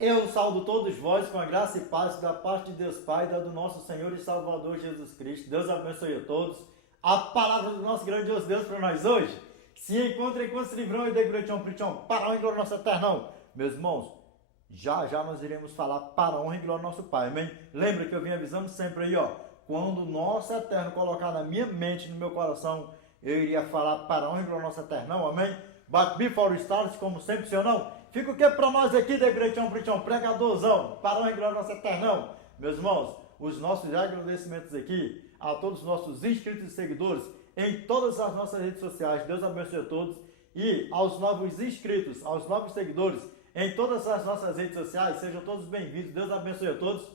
Eu saúdo todos vós com a graça e paz da parte de Deus Pai, da do nosso Senhor e Salvador Jesus Cristo. Deus abençoe a todos. A palavra do nosso grandioso Deus para nós hoje. Se encontrem com esse livrão e de gratidão, prichão, para a honra e glória do nosso eternão. Meus irmãos, já nós iremos falar para a honra e glória do nosso Pai, amém? Lembra que eu vim avisando sempre aí, ó. Quando o nosso eterno colocar na minha mente, no meu coração, eu iria falar para a honra e glória do nosso eternão, amém? But before we start, como sempre, senhor não? Fica o que para nós aqui, de gratidão, prichão, pregadorzão, para a honra e glória do nosso eternão. Meus irmãos, os nossos agradecimentos aqui a todos os nossos inscritos e seguidores em todas as nossas redes sociais. Deus abençoe a todos. E aos novos inscritos, aos novos seguidores em todas as nossas redes sociais, sejam todos bem-vindos. Deus abençoe a todos.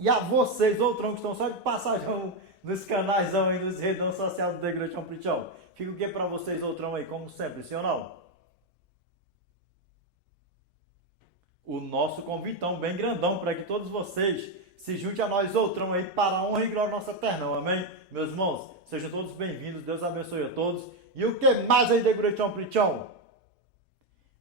E a vocês, outrão, que estão só de passagem nos canais aí, nos redes sociais do Degratão Prichão. Fica o que para vocês, outrão, aí, como sempre, sim ou não? O nosso convitão bem grandão para que todos vocês se juntem a nós, outrão, aí, para a honra e glória do nosso eternão, amém? Meus irmãos, sejam todos bem-vindos, Deus abençoe a todos. E o que mais aí, Degratão Prichão?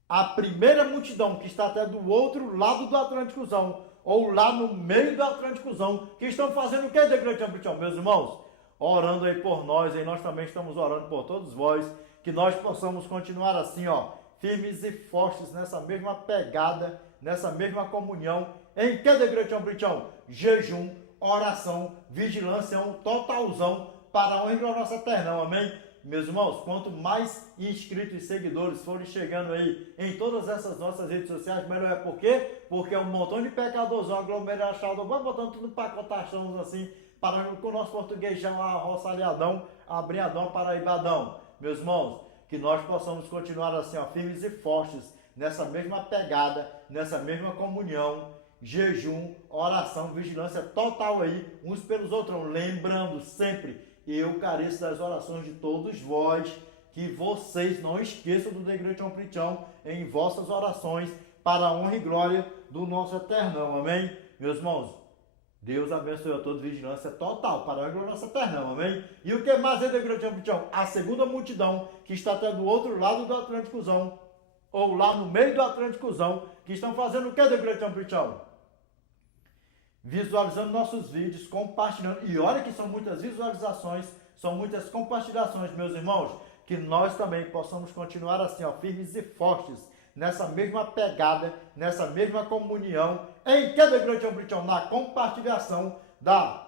A primeira multidão que está até do outro lado do Atlânticozão, ou lá no meio do Atlânticozão, que estão fazendo o que, Degratão Prichão, meus irmãos? Orando aí por nós, e nós também estamos orando por todos vós, que nós possamos continuar assim, ó, firmes e fortes nessa mesma pegada, nessa mesma comunhão, em que, Degratão Prichão? Jejum, oração, vigilância, um totalzão para a honra e glória do nosso eternão, amém? Meus irmãos, quanto mais inscritos e seguidores forem chegando aí em todas essas nossas redes sociais, melhor é. Por quê? Porque é um montão de pecadorzão, aglomerachado, vai botando tudo pacotachão assim, parando com o nosso portuguesão, arroçalhadão, abriadão, paraibadão. Meus irmãos, que nós possamos continuar assim, ó, firmes e fortes, nessa mesma pegada, nessa mesma comunhão, jejum, oração, vigilância total aí, uns pelos outros, lembrando sempre, eu careço das orações de todos vós, que vocês não esqueçam do Degratão Prichão em vossas orações, para a honra e glória do nosso eternão, amém? Meus irmãos, Deus abençoe a todos, vigilância total, para a honra e glória do nosso eternão, amém? E o que mais é Degratão Prichão? A segunda multidão, que está até do outro lado do Atlânticozão, ou lá no meio do Atlânticozão, que estão fazendo o que, Degratão Prichão? Visualizando nossos vídeos, compartilhando. E olha que são muitas visualizações, são muitas compartilhações, meus irmãos. Que nós também possamos continuar assim, ó, firmes e fortes, nessa mesma pegada, nessa mesma comunhão. Em que, Degratão Prichão? Na compartilhação da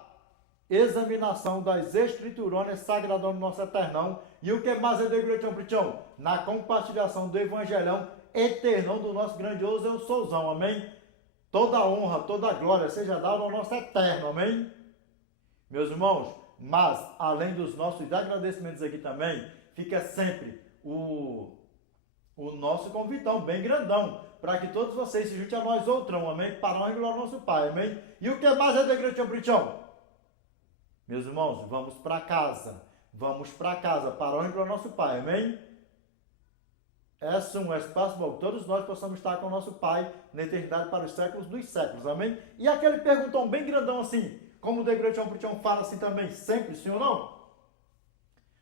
examinação das escrituronas sagradas do nosso eternão. E o que mais é, Degratão Prichão? Na compartilhação do evangelhão eternão do nosso grandioso Eu Souzão, amém? Toda honra, toda glória seja dada ao nosso eterno, amém? Meus irmãos, mas além dos nossos agradecimentos aqui também, fica sempre o nosso convitão bem grandão, para que todos vocês se juntem a nós outrão, amém? Para a honra e glória ao nosso Pai, amém? E o que mais é, Degratão Prichão? Meus irmãos, vamos para casa, para a honra e glória ao nosso Pai, amém? As soon as possible, todos nós possamos estar com o nosso Pai na eternidade para os séculos dos séculos, amém? E aquele perguntão bem grandão assim, como o Degratão Prichão fala assim também, sempre, sim ou não?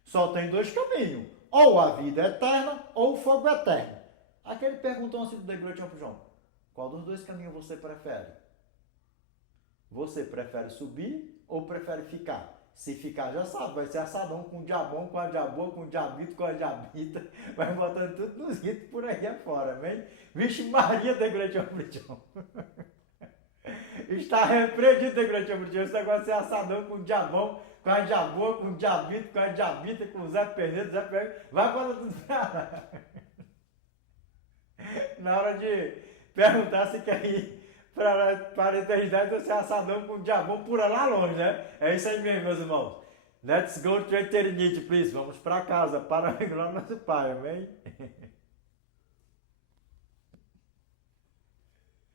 Só tem dois caminhos, ou a vida eterna ou o fogo eterno. Aquele perguntão assim do Degratão Prichão, qual dos dois caminhos você prefere? Você prefere subir ou prefere ficar? Se ficar, já sabe, vai ser assadão com o diabão, com a diaboa, com o diabito, com a diabita, vai botando tudo nos ritos por aí afora, amém? Vixe Maria, Degratão Prichão. Está repreendido, Degratão Prichão, esse negócio de ser assadão com o diabão, com a diaboa, com o diabito, com a diabita, com o Zé Perneiro, Zé Perneiro, vai botar tudo pra lá. Na hora de perguntar se quer ir para a eternidade, você é assadão com o diabão por lá longe, né? É isso aí mesmo, meus irmãos. Let's go to eternity, please. Vamos para casa, para a glória do nosso Pai, amém?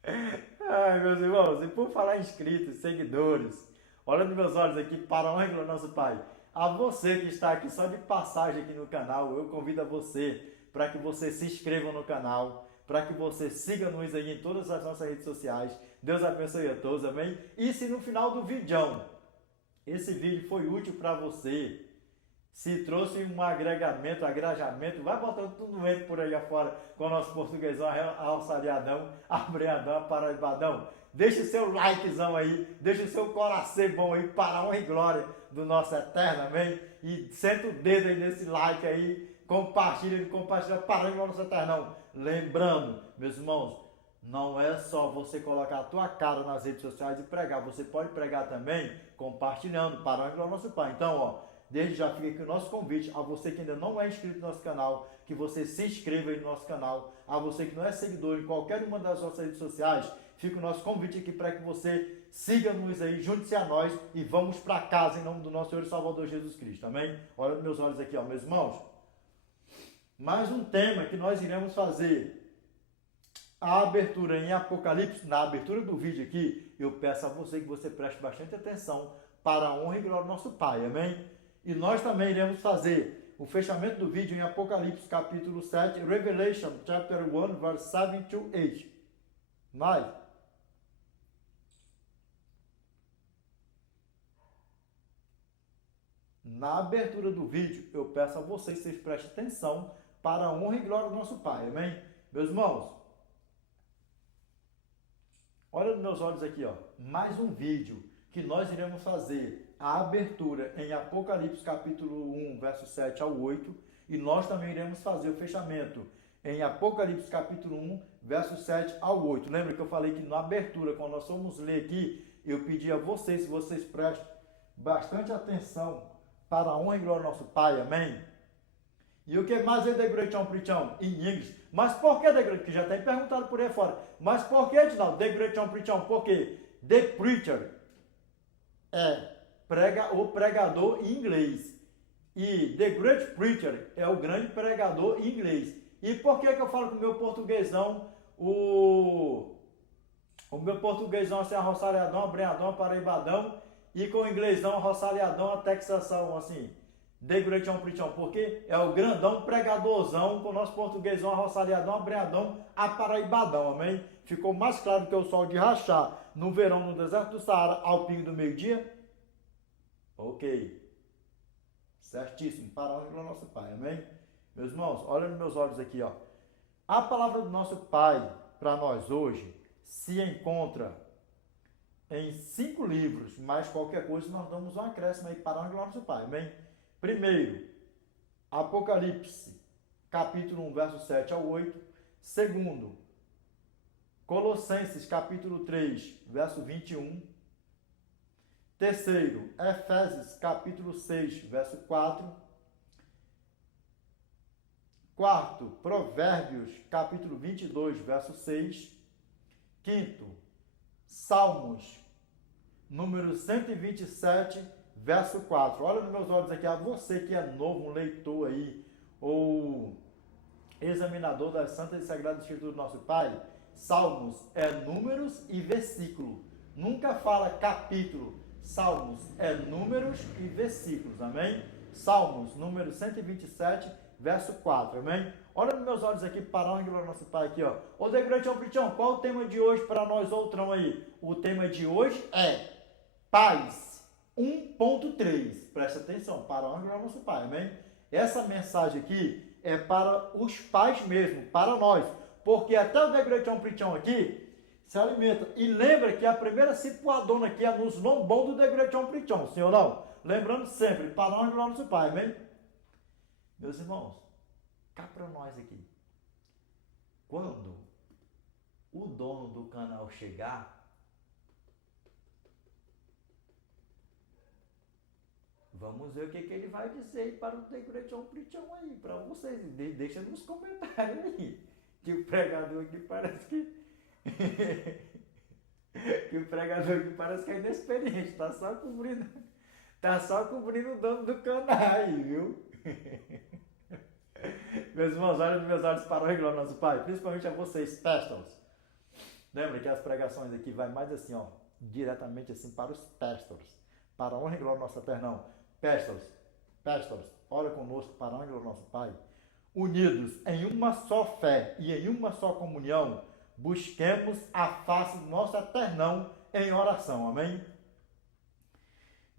Ai, meus irmãos, e por falar em inscritos, seguidores, olha nos meus olhos aqui, para a honra e glória do nosso Pai. A você que está aqui só de passagem aqui no canal, eu convido a você para que você se inscreva no canal, para que você siga-nos aí em todas as nossas redes sociais. Deus abençoe a todos, amém? E se no final do vídeo esse vídeo foi útil para você, Se trouxe um agregamento, agrajamento, vai botando tudo doente por aí afora com o nosso portuguesão alçariadão, abreadão, paraibadão. Deixa o seu likezão aí, deixa o seu coração bom aí para a honra e glória do nosso eterno, amém? E senta o dedo aí nesse like aí, compartilha para o nosso eternão. Lembrando, meus irmãos, não é só você colocar a tua cara nas redes sociais e pregar, você pode pregar também compartilhando para a honra e glória do nosso Pai. Então, ó, desde já fica aqui o nosso convite a você que ainda não é inscrito no nosso canal, que você se inscreva aí no nosso canal. A você que não é seguidor em qualquer uma das nossas redes sociais, fica o nosso convite aqui para que você siga-nos aí, junte-se a nós e vamos para casa em nome do nosso Senhor e Salvador Jesus Cristo, amém? Olha nos meus olhos aqui, ó, meus irmãos. Mais um tema que nós iremos fazer, a abertura em Apocalipse. Na abertura do vídeo aqui, eu peço a você que você preste bastante atenção para a honra e glória do nosso Pai, amém? E nós também iremos fazer o fechamento do vídeo em Apocalipse capítulo 7, Revelation chapter 1, verse 7 to 8. Mas, na abertura do vídeo, eu peço a vocês que vocês prestem atenção para a honra e glória do nosso Pai, amém? Meus irmãos, olha nos meus olhos aqui, ó, mais um vídeo que nós iremos fazer a abertura em Apocalipse capítulo 1, verso 7 ao 8, e nós também iremos fazer o fechamento em Apocalipse capítulo 1, verso 7 ao 8. Lembra que eu falei que na abertura, quando nós fomos ler aqui, eu pedi a vocês, se vocês prestem bastante atenção para a honra e glória do nosso Pai, amém? E o que mais é The Great on Preaching em inglês? Mas por que The Great? Que já tem perguntado por aí fora. Mas por que, Edinaldo, The Great on Preaching? Porque The Preacher o pregador em inglês. E The Great Preacher é o grande pregador em inglês. E por que eu falo com o meu portuguesão, o meu portuguesão assim, arroçalhadão, abreadão, paraibadão, e com o inglêsão, arroçalhadão, texação, assim, The Great Preacher, porque é o grandão pregadorzão, com o nosso portuguesão, arroçalhadão, abreadão, aparaibadão, amém? Ficou mais claro que o sol de rachar no verão no deserto do Saara ao pingo do meio-dia? Ok. Certíssimo. Para onde é nosso Pai, amém? Meus irmãos, olha nos meus olhos aqui, ó. A palavra do nosso Pai para nós hoje se encontra em 5 livros, mas qualquer coisa nós damos um acréscimo aí para onde é nosso Pai, amém? Primeiro, Apocalipse, capítulo 1, verso 7 ao 8. Segundo, Colossenses, capítulo 3, verso 21. Terceiro, Efésios, capítulo 6, verso 4. Quarto, Provérbios, capítulo 22, verso 6. Quinto, Salmos, número 127, verso 4. Olha nos meus olhos aqui, a você que é novo, um leitor aí, ou examinador das Santas e Sagradas Escrituras do nosso Pai, Salmos é números e versículo. Nunca fala capítulo. Salmos é números e versículos, amém? Salmos, número 127, verso 4, amém? Olha nos meus olhos aqui, para onde o nosso Pai aqui, ó. Ô, The Great Preacher, qual é o tema de hoje para nós outrão aí? O tema de hoje é paz 1.3. Presta atenção, para onde o nosso Pai, amém? Essa mensagem aqui é para os pais mesmo, para nós. Porque até o The Great Preacher aqui se alimenta. E lembra que a primeira cipuadona aqui é nos lombão do The Great Preacher, sim ou não? Lembrando sempre, para onde o nosso Pai, amém? Meus irmãos, cá para nós aqui. Quando o dono do canal chegar, vamos ver o que ele vai dizer para o The Great Preacher aí, para vocês. Deixa nos comentários aí. Que o pregador aqui parece que... que o pregador aqui parece que é inexperiente. Tá só cobrindo o dono do canal aí, viu? Meus irmãos, olha nos meus olhos para o glória do nosso Pai, principalmente a vocês, pastors. Lembra que as pregações aqui vai mais assim, ó, diretamente assim para os pastors, para a honra e glória do nosso eternão. Pastors, ora conosco para a honra e glória do nosso Pai. Unidos em uma só fé e em uma só comunhão, busquemos a face do nosso eternão em oração, amém?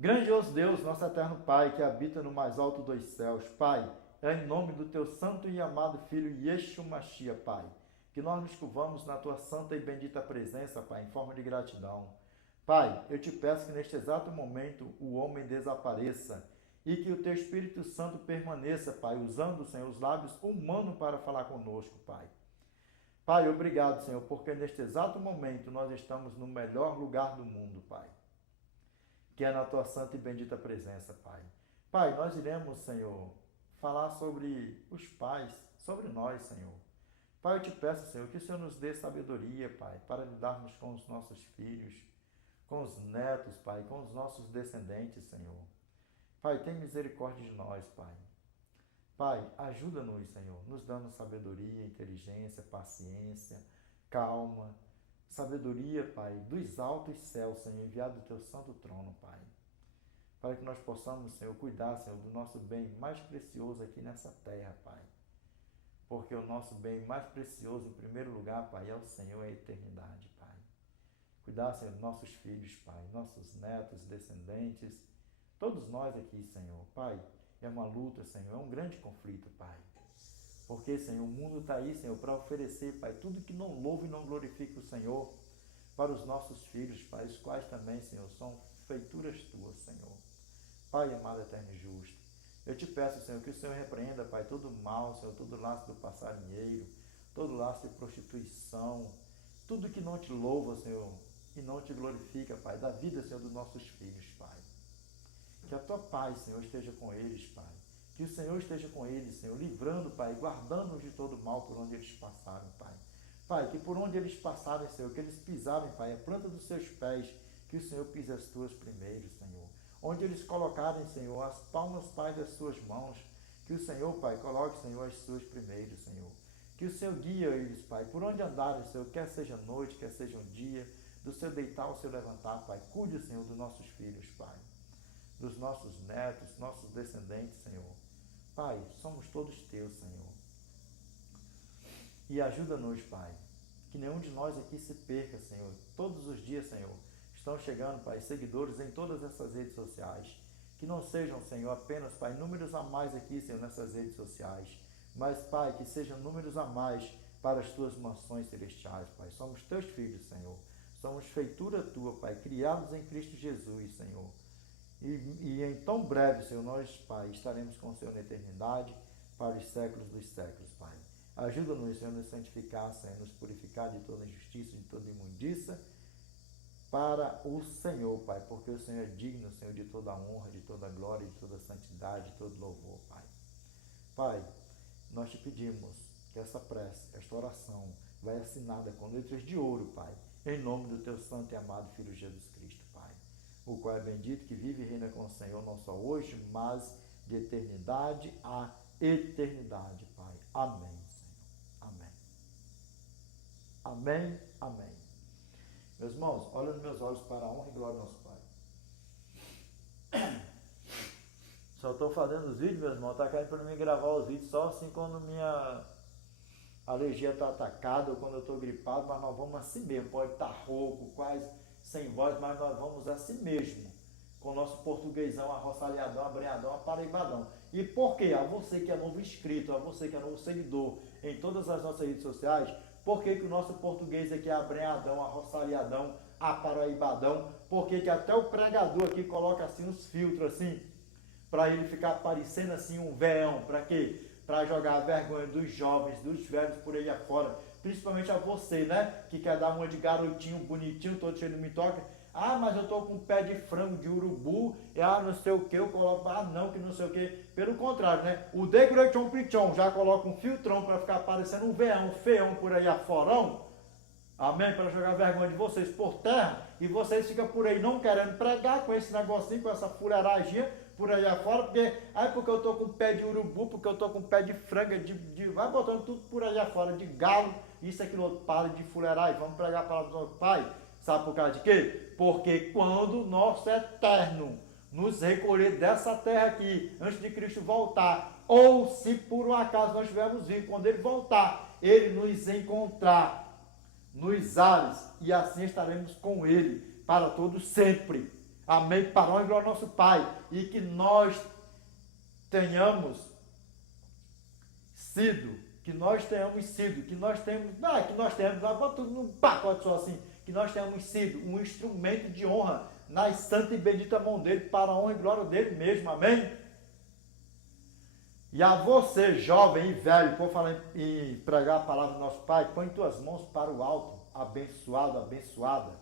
Grandioso Deus, nosso eterno Pai, que habita no mais alto dos céus, Pai, é em nome do teu santo e amado Filho Yeshua Mashiach, Pai, que nós nos curvamos na tua santa e bendita presença, Pai, em forma de gratidão. Pai, eu te peço que neste exato momento o homem desapareça e que o teu Espírito Santo permaneça, Pai, usando, Senhor, os lábios humanos para falar conosco, Pai. Pai, obrigado, Senhor, porque neste exato momento nós estamos no melhor lugar do mundo, Pai, que é na tua santa e bendita presença, Pai. Pai, nós iremos, Senhor, falar sobre os pais, sobre nós, Senhor. Pai, eu te peço, Senhor, que o Senhor nos dê sabedoria, Pai, para lidarmos com os nossos filhos, com os netos, Pai, com os nossos descendentes, Senhor. Pai, tem misericórdia de nós, Pai. Pai, ajuda-nos, Senhor, nos dando sabedoria, inteligência, paciência, calma, sabedoria, Pai, dos altos céus, Senhor, enviado do teu santo trono, Pai. Para que nós possamos, Senhor, cuidar, Senhor, do nosso bem mais precioso aqui nessa terra, Pai. Porque o nosso bem mais precioso, em primeiro lugar, Pai, é o Senhor, é a eternidade, Pai. Cuidar, Senhor, dos nossos filhos, Pai, nossos netos, descendentes, todos nós aqui, Senhor. Pai, é uma luta, Senhor, é um grande conflito, Pai. Porque, Senhor, o mundo está aí, Senhor, para oferecer, Pai, tudo que não louva e não glorifica o Senhor para os nossos filhos, Pai, os quais também, Senhor, são feituras tuas, Senhor. Pai amado, eterno e justo, eu te peço, Senhor, que o Senhor repreenda, Pai, todo mal, Senhor, todo laço do passarinheiro, todo laço de prostituição, tudo que não te louva, Senhor, e não te glorifica, Pai, da vida, Senhor, dos nossos filhos, Pai. Que a tua paz, Senhor, esteja com eles, Pai. Que o Senhor esteja com eles, Senhor, livrando, Pai, guardando-os de todo mal por onde eles passarem, Pai. Pai, que por onde eles passarem, Senhor, que eles pisarem, Pai, a planta dos seus pés, que o Senhor pise as tuas primeiro, Senhor. Onde eles colocarem, Senhor, as palmas, Pai, das suas mãos, que o Senhor, Pai, coloque, Senhor, as suas primeiros, Senhor. Que o Senhor guie eles, Pai, por onde andarem, Senhor, quer seja noite, quer seja um dia, do seu deitar ao seu levantar, Pai. Cuide, Senhor, dos nossos filhos, Pai, dos nossos netos, nossos descendentes, Senhor. Pai, somos todos teus, Senhor. E ajuda-nos, Pai, que nenhum de nós aqui se perca, Senhor. Todos os dias, Senhor, estão chegando, Pai, seguidores em todas essas redes sociais. Que não sejam, Senhor, apenas, Pai, números a mais aqui, Senhor, nessas redes sociais. Mas, Pai, que sejam números a mais para as tuas mansões celestiais, Pai. Somos teus filhos, Senhor. Somos feitura tua, Pai, criados em Cristo Jesus, Senhor. E em tão breve, Senhor, nós, Pai, estaremos com o Senhor na eternidade, para os séculos dos séculos, Pai. Ajuda-nos, Senhor, a nos santificar, Senhor, a nos purificar de toda injustiça, de toda imundícia, para o Senhor, Pai, porque o Senhor é digno, Senhor, de toda honra, de toda glória, de toda santidade, de todo louvor, Pai. Pai, nós te pedimos que essa prece, esta oração, vai assinada com letras de ouro, Pai, em nome do teu santo e amado Filho Jesus Cristo, Pai, o qual é bendito, que vive e reina com o Senhor, não só hoje, mas de eternidade a eternidade, Pai. Amém, Senhor. Amém. Amém, amém. Meus irmãos, olha nos meus olhos para a honra e glória do nosso Pai. Só estou fazendo os vídeos, meus irmãos, está caindo para mim gravar os vídeos só assim quando minha alergia está atacada ou quando eu estou gripado, mas nós vamos assim mesmo, pode estar rouco, quase sem voz, mas nós vamos assim mesmo, com o nosso portuguesão, arroçalhadão, abreadão, aparaibadão. E por quê? A você que é novo inscrito, a você que é novo seguidor em todas as nossas redes sociais, por que o nosso português aqui é abreadão, arroçalhadão, aparaibadão? Por que até o pregador aqui coloca assim uns filtros assim, para ele ficar parecendo assim um véão? Para quê? Para jogar a vergonha dos jovens, dos velhos por aí afora, principalmente a você, né? Que quer dar uma de garotinho bonitinho, todo cheio de mitoca. Ah, mas eu tô com pé de frango, de urubu, não sei o que, eu coloco, não, que não sei o que. Pelo contrário, né? O Degrechon Pichon já coloca um filtrão para ficar parecendo um veão, feão por aí aforão. Amém? Para jogar a vergonha de vocês por terra. E vocês ficam por aí não querendo pregar com esse negocinho, com essa fuleiraginha por aí afora, porque eu tô com pé de urubu, porque eu tô com pé de franga, vai botando tudo por aí afora, de galo, isso, aquilo, outro, para de fuleirar e vamos pregar a palavra do nosso Pai. Sabe por causa de quê? Porque quando nosso Eterno nos recolher dessa terra aqui, antes de Cristo voltar, ou se por um acaso nós estivermos vivos, quando Ele voltar, Ele nos encontrar nos ares, e assim estaremos com Ele para todo sempre. Amém? Para a honra e glória ao nosso Pai. E que nós tenhamos sido, bota tudo num pacote só assim, que nós tenhamos sido um instrumento de honra nas santa e bendita mão dele, para a honra e glória dele mesmo, amém? E a você, jovem e velho, por falar em pregar a palavra do nosso Pai, põe tuas mãos para o alto, abençoado, abençoada,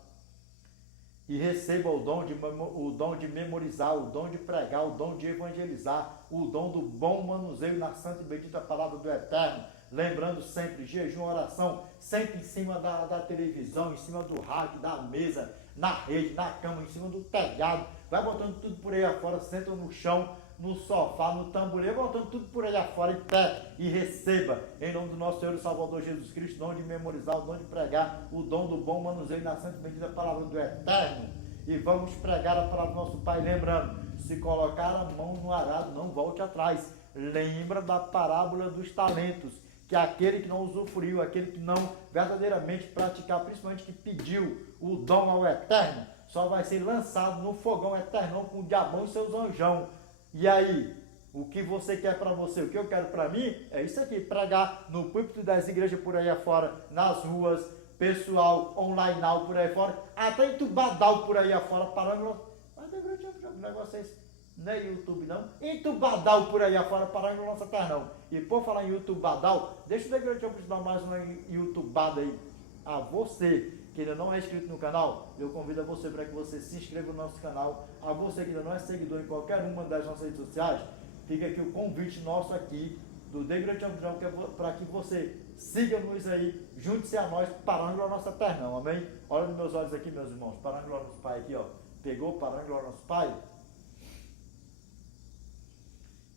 e receba o dom de memorizar, o dom de pregar, o dom de evangelizar, o dom do bom manuseio na santa e bendita palavra do Eterno, lembrando sempre, jejum, oração, sempre em cima da televisão, em cima do rádio, da mesa, na rede, na cama, em cima do telhado, vai botando tudo por aí afora, senta no chão, no sofá, no tamborete, botando tudo por aí afora em pé e receba, em nome do nosso Senhor e Salvador Jesus Cristo, o dom de memorizar, o dom de pregar, o dom do bom manuseio na santa e bendita palavra do Eterno. E vamos pregar a palavra do nosso Pai, lembrando, se colocar a mão no arado, não volte atrás. Lembra da parábola dos talentos, que aquele que não usufruiu, aquele que não verdadeiramente praticar, principalmente que pediu o dom ao Eterno, só vai ser lançado no fogão eterno com o diabão e seus anjão. E aí, o que você quer para você, o que eu quero para mim, é isso aqui, pregar no púlpito das igrejas por aí afora, nas ruas, pessoal, online por aí fora, até em Tubadal por aí afora, parando. Mas o negócio é esse, não é YouTube não, em Tubadal por aí afora, parando nossa terra não. E por falar em Tubadal, deixa eu dar mais uma YouTubada aí a você que ainda não é inscrito no canal, eu convido a você para que você se inscreva no nosso canal. A você que ainda não é seguidor em qualquer uma das nossas redes sociais, fica aqui o convite nosso aqui do The Great Champion, para que você siga-nos aí, junte-se a nós, parando a nossa terra, amém? Olha nos meus olhos aqui, meus irmãos, parando o nosso Pai aqui, ó. Pegou, parando o nosso Pai?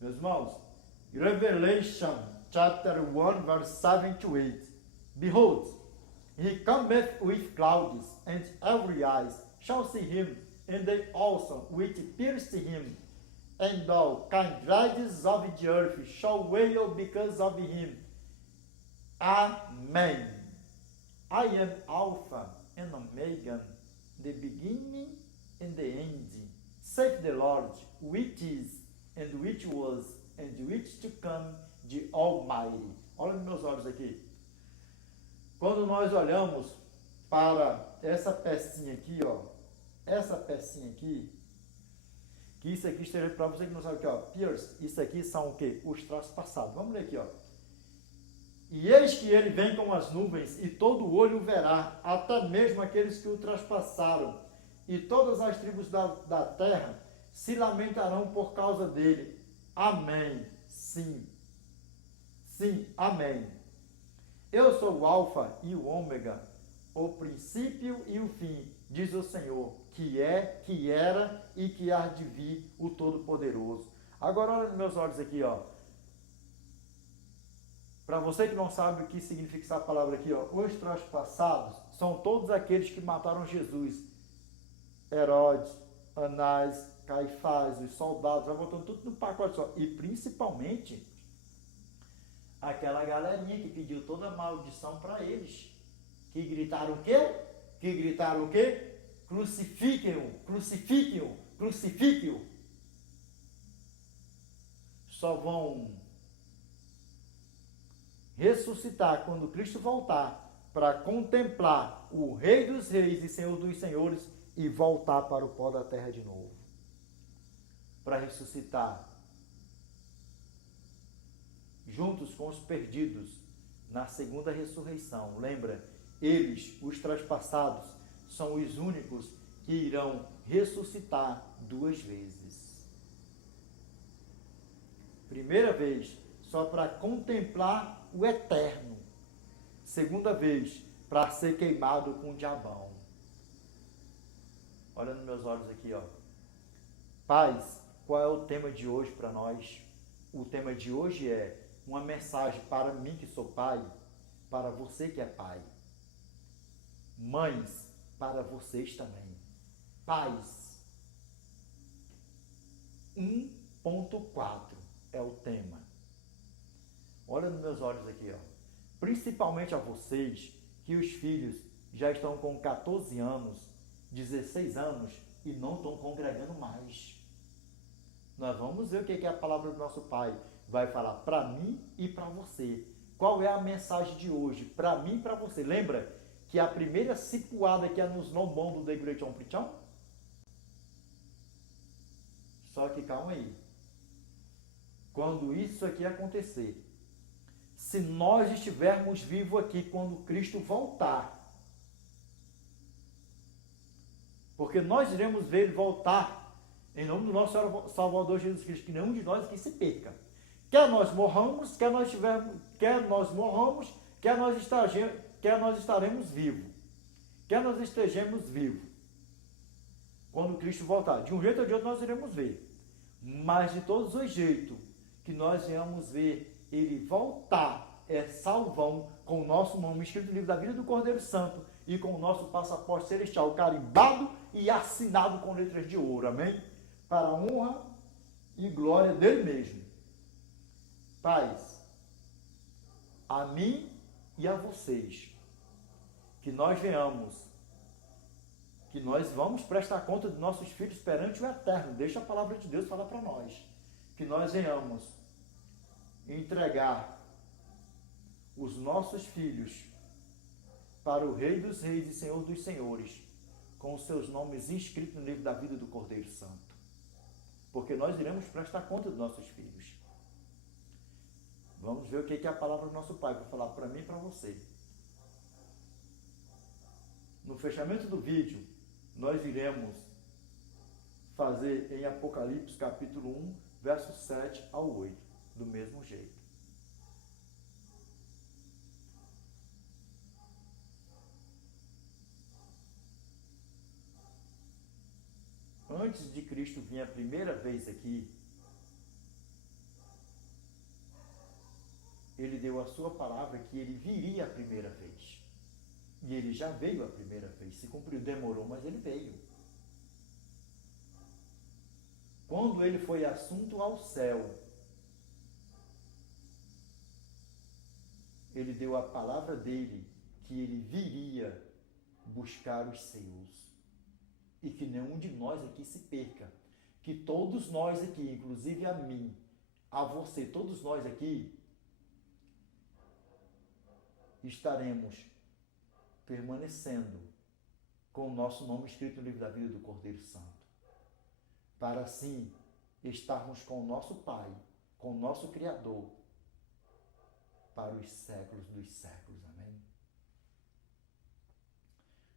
Meus irmãos, Revelation chapter 1, verse 7 to 8. Behold, he cometh with clouds, and every eye shall see him, and they also which pierced him, and all kindreds of the earth shall wail because of him. Amen. I am Alpha and Omega, the beginning and the end, saith the Lord, which is, and which was, and which to come, the Almighty. Olha nos meus olhos aqui. Quando nós olhamos para essa pecinha aqui, ó, essa pecinha aqui, que isso aqui esteja para você que não sabe o que, ó, pierce, isso aqui são o que? Os traspassados. Vamos ler aqui, ó. E eis que ele vem com as nuvens, e todo olho o verá, até mesmo aqueles que o traspassaram, e todas as tribos da terra se lamentarão por causa dele. Amém. Sim. Sim, amém. Eu sou o Alfa e o Ômega, o princípio e o fim, diz o Senhor, que é, que era e que há de vir, o Todo-Poderoso. Agora olha nos meus olhos aqui, ó. Para você que não sabe o que significa essa palavra aqui, ó, os traspassados são todos aqueles que mataram Jesus. Herodes, Anás, Caifás, os soldados, vai botando tudo no pacote só. E principalmente aquela galerinha que pediu toda a maldição para eles. Que gritaram o quê? Que gritaram o quê? Crucifiquem-o, crucifiquem-o, crucifiquem-o. Só vão ressuscitar quando Cristo voltar para contemplar o Rei dos Reis e Senhor dos Senhores e voltar para o pó da terra de novo. Para ressuscitar juntos com os perdidos na segunda ressurreição. Lembra? Eles, os traspassados, são os únicos que irão ressuscitar duas vezes. Primeira vez, só para contemplar o eterno. Segunda vez, para ser queimado com o diabão. Olha nos meus olhos aqui, ó. Pais, qual é o tema de hoje para nós? O tema de hoje é uma mensagem para mim que sou pai, para você que é pai. Mães, para vocês também. Pais. 1.4 é o tema. Olha nos meus olhos aqui, ó. Principalmente a vocês que os filhos já estão com 14 anos, 16 anos, e não estão congregando mais. Nós vamos ver o que a palavra do nosso Pai vai falar para mim e para você. Qual é a mensagem de hoje? Para mim e para você. Lembra que a primeira situada que é nos no mundo da igreja Prichão? Só que calma aí. Quando isso aqui acontecer, se nós estivermos vivos aqui quando Cristo voltar, porque nós iremos ver ele voltar em nome do nosso Salvador Jesus Cristo, que nenhum de nós aqui se perca. Quer nós morramos, quer nós morramos, quer nós estaremos vivos. Quer nós estejamos vivos. Quando Cristo voltar, de um jeito ou de outro nós iremos ver. Mas de todos os jeitos que nós iremos ver ele voltar, é salvão, com o nosso nome escrito no livro da vida do Cordeiro Santo e com o nosso passaporte celestial carimbado e assinado com letras de ouro. Amém? Para a honra e glória dele mesmo. Paz, a mim e a vocês, que nós vamos prestar conta dos nossos filhos perante o Eterno. Deixa a palavra de Deus falar para nós. Que nós venhamos entregar os nossos filhos para o Rei dos Reis e Senhor dos Senhores, com os seus nomes inscritos no livro da vida do Cordeiro Santo. Porque nós iremos prestar conta dos nossos filhos. Vamos ver o que a palavra do nosso Pai vai falar para mim e para você. No fechamento do vídeo, nós iremos fazer em Apocalipse capítulo 1, versos 7 ao 8, do mesmo jeito. Antes de Cristo vir a primeira vez aqui, ele deu a sua palavra que ele viria a primeira vez. E ele já veio a primeira vez. Se cumpriu, demorou, mas ele veio. Quando ele foi assunto ao céu, ele deu a palavra dele que ele viria buscar os seus. E que nenhum de nós aqui se perca. Que todos nós aqui, inclusive a mim, a você, todos nós aqui, estaremos permanecendo com o nosso nome escrito no livro da vida do Cordeiro Santo. Para assim estarmos com o nosso Pai, com o nosso Criador, para os séculos dos séculos. Amém?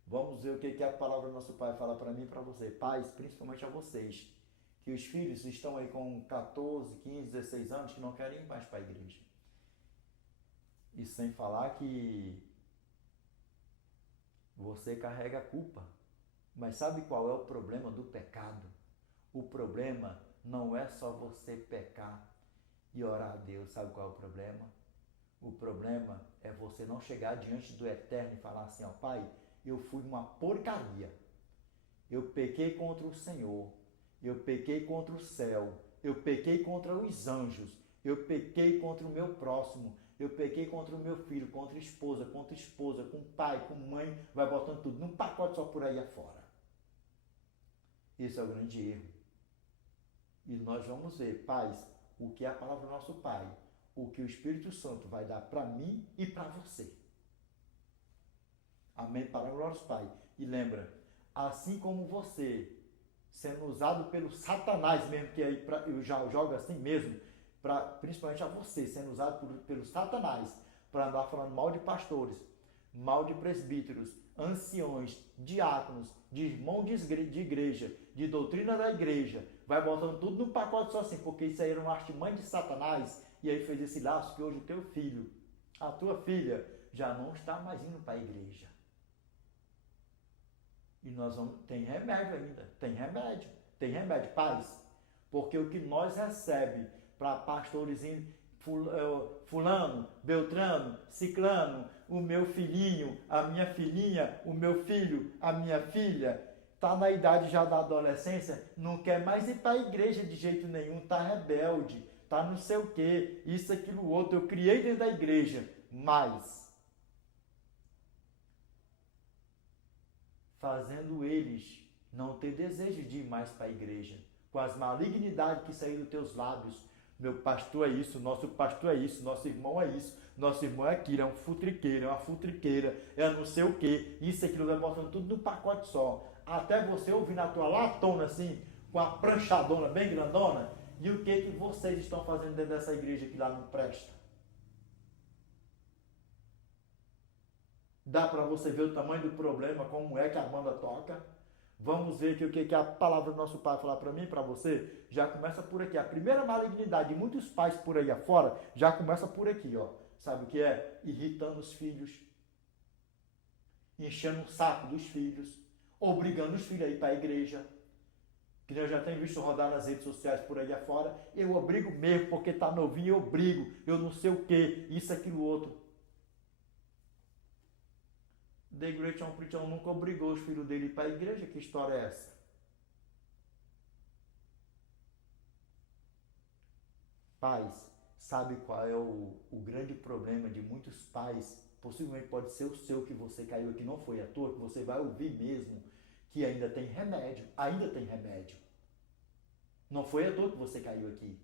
Vamos ver o que a palavra do nosso Pai fala para mim e para você. Pais, principalmente a vocês, que os filhos estão aí com 14, 15, 16 anos, que não querem ir mais para a igreja. E sem falar que você carrega a culpa. Mas sabe qual é o problema do pecado? O problema não é só você pecar e orar a Deus. Sabe qual é o problema? O problema é você não chegar diante do Eterno e falar assim, ó Pai, eu fui uma porcaria. Eu pequei contra o Senhor. Eu pequei contra o céu. Eu pequei contra os anjos. Eu pequei contra o meu próximo. Eu pequei contra o meu filho, contra esposa, com pai, com mãe, vai botando tudo num pacote só por aí afora. Esse é o grande erro. E nós vamos ver, pais, o que é a palavra do nosso Pai, o que o Espírito Santo vai dar para mim e para você. Amém? Para o nosso Pai. E lembra, assim como você, sendo usado pelo Satanás mesmo, que aí eu já jogo assim mesmo, principalmente a você, sendo usado pelo Satanás para andar falando mal de pastores, mal de presbíteros, anciões, diáconos, de irmão de igreja, de doutrina da igreja, vai botando tudo no pacote só assim, porque isso aí era uma artimanha de Satanás, e aí fez esse laço que hoje o teu filho, a tua filha, já não está mais indo para a igreja. E nós vamos, tem remédio ainda, tem remédio, paz, porque o que nós recebemos para pastores fulano, beltrano, ciclano, o meu filhinho, a minha filhinha, o meu filho, a minha filha, está na idade já da adolescência, não quer mais ir para a igreja de jeito nenhum, está rebelde, está não sei o que, isso, aquilo, outro, eu criei dentro da igreja, mas fazendo eles não ter desejo de ir mais para a igreja. Com as malignidades que saíram dos teus lábios, meu pastor é isso, nosso pastor é isso, nosso irmão é isso, nosso irmão é aquilo, é um futriqueiro, é uma futriqueira, é não sei o que, isso e aquilo, vai botando tudo no pacote só. Até você ouvir na tua latona assim, com a pranchadona bem grandona, e o que vocês estão fazendo dentro dessa igreja que lá não presta? Dá para você ver o tamanho do problema, como é que a banda toca? Vamos ver o que a palavra do nosso Pai falar para mim e para você. Já começa por aqui. A primeira malignidade de muitos pais por aí afora já começa por aqui, ó. Sabe o que é? Irritando os filhos, enchendo o saco dos filhos, obrigando os filhos a ir para a igreja. Que eu já tenho visto rodar nas redes sociais por aí afora. Eu obrigo mesmo, porque tá novinho, eu obrigo. Eu não sei o que, isso, aquilo, outro. The Great John Preachão nunca obrigou os filhos dele para a igreja. Que história é essa? Pais, sabe qual é o grande problema de muitos pais? Possivelmente pode ser o seu, que você caiu aqui, não foi à toa, que você vai ouvir mesmo, que ainda tem remédio. Ainda tem remédio. Não foi à toa que você caiu aqui.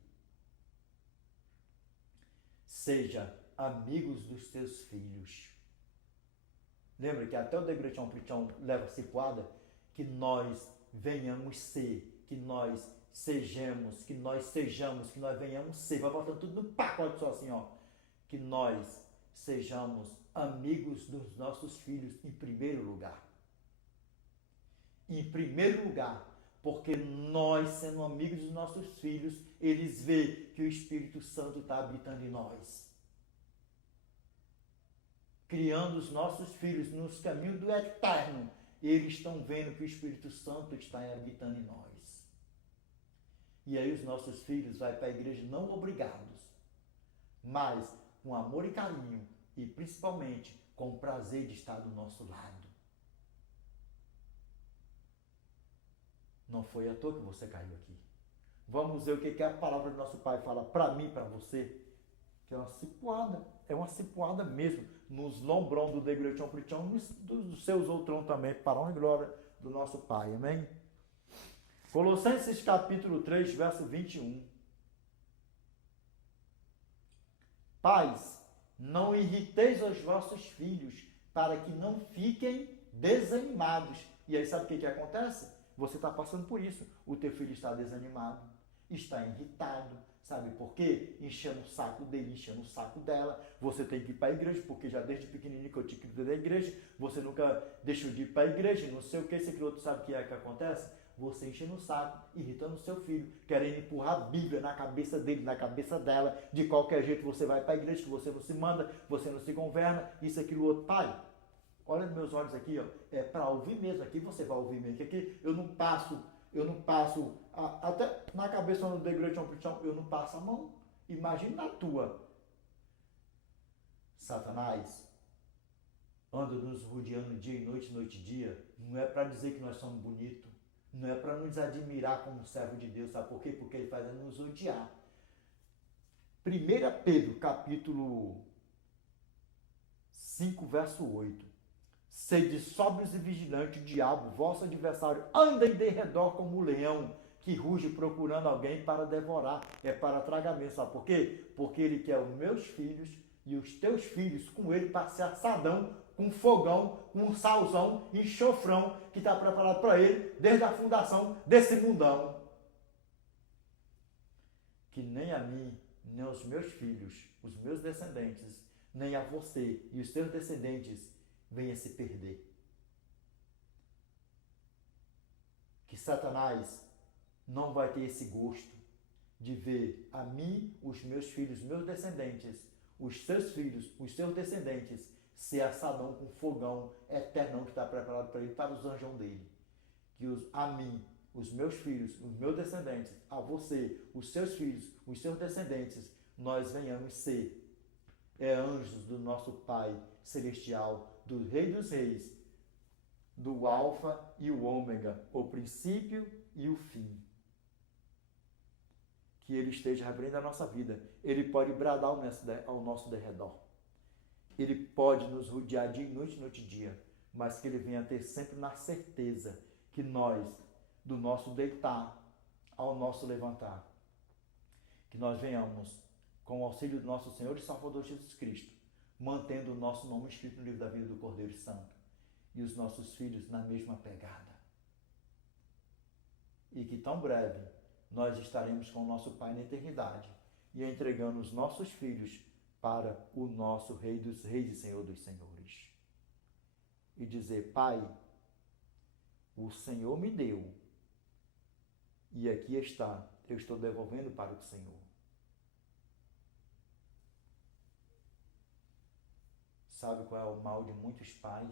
Seja amigos dos teus filhos. Lembra que até o The Great John Preachão leva cipuada? Que nós venhamos ser, que nós sejamos, que nós venhamos ser. Vai botando tudo no pacote só assim, ó. Que nós sejamos amigos dos nossos filhos em primeiro lugar. Em primeiro lugar. Porque nós, sendo amigos dos nossos filhos, eles veem que o Espírito Santo está habitando em nós. Criando os nossos filhos nos caminhos do eterno, eles estão vendo que o Espírito Santo está habitando em nós. E aí os nossos filhos vão para a igreja não obrigados, mas com amor e carinho, e principalmente com o prazer de estar do nosso lado. Não foi à toa que você caiu aqui. Vamos ver o que a palavra do nosso Pai fala para mim e para você. Que é uma cipuada mesmo, nos lombrão do The Great John Preachão, dos seus outrão também, para a honra e glória do nosso Pai, amém? Colossenses capítulo 3, verso 21. Pais, não irriteis os vossos filhos, para que não fiquem desanimados. E aí sabe o que acontece? Você está passando por isso. O teu filho está desanimado, está irritado. Sabe por quê? Enchendo o saco dele, enchendo o saco dela. Você tem que ir para a igreja, porque já desde pequenininho que eu te criei da igreja, você nunca deixou de ir para a igreja, não sei o que, esse aqui outro sabe o que é que acontece? Você enchendo o saco, irritando o seu filho, querendo empurrar a Bíblia na cabeça dele, na cabeça dela. De qualquer jeito você vai para a igreja, que você não se manda, você não se governa, isso, aquilo, outro. Pai, olha nos meus olhos aqui, ó, é para ouvir mesmo, aqui você vai ouvir mesmo, que aqui eu não passo, até na cabeça do The Great John Preachão, eu não passo a mão. Imagina na tua. Satanás anda nos rodeando dia e noite e dia. Não é para dizer que nós somos bonitos. Não é para nos admirar como servo de Deus. Sabe por quê? Porque ele faz nos odiar. 1 Pedro, capítulo 5, verso 8. Sede sóbrios e vigilantes, o diabo, vosso adversário, anda em derredor como um leão, que ruge procurando alguém para devorar, é para tragamento. Sabe por quê? Porque ele quer os meus filhos e os teus filhos com ele para ser assadão, com fogão, com um salzão, enxofrão, que está preparado para ele desde a fundação desse mundão. Que nem a mim, nem aos meus filhos, os meus descendentes, nem a você e os seus descendentes venha se perder. Que Satanás não vai ter esse gosto de ver a mim, os meus filhos, meus descendentes, os seus filhos, os seus descendentes, ser assadão com fogão eternão que está preparado para ele, para os anjos dele. Que a mim, os meus filhos, os meus descendentes, a você, os seus filhos, os seus descendentes, nós venhamos ser anjos do nosso Pai Celestial, do Rei dos Reis, do Alfa e o Ômega, o princípio e o fim. Que Ele esteja repreendendo a nossa vida. Ele pode bradar ao nosso derredor. Ele pode nos rodear dia e noite e dia, mas que Ele venha ter sempre na certeza que nós, do nosso deitar ao nosso levantar, que nós venhamos, com o auxílio do nosso Senhor e Salvador Jesus Cristo, mantendo o nosso nome escrito no livro da vida do Cordeiro Santo e os nossos filhos na mesma pegada. E que tão breve nós estaremos com o nosso Pai na eternidade e entregando os nossos filhos para o nosso Rei dos Reis e Senhor dos Senhores. E dizer: Pai, o Senhor me deu e aqui está, eu estou devolvendo para o Senhor. Sabe qual é o mal de muitos pais?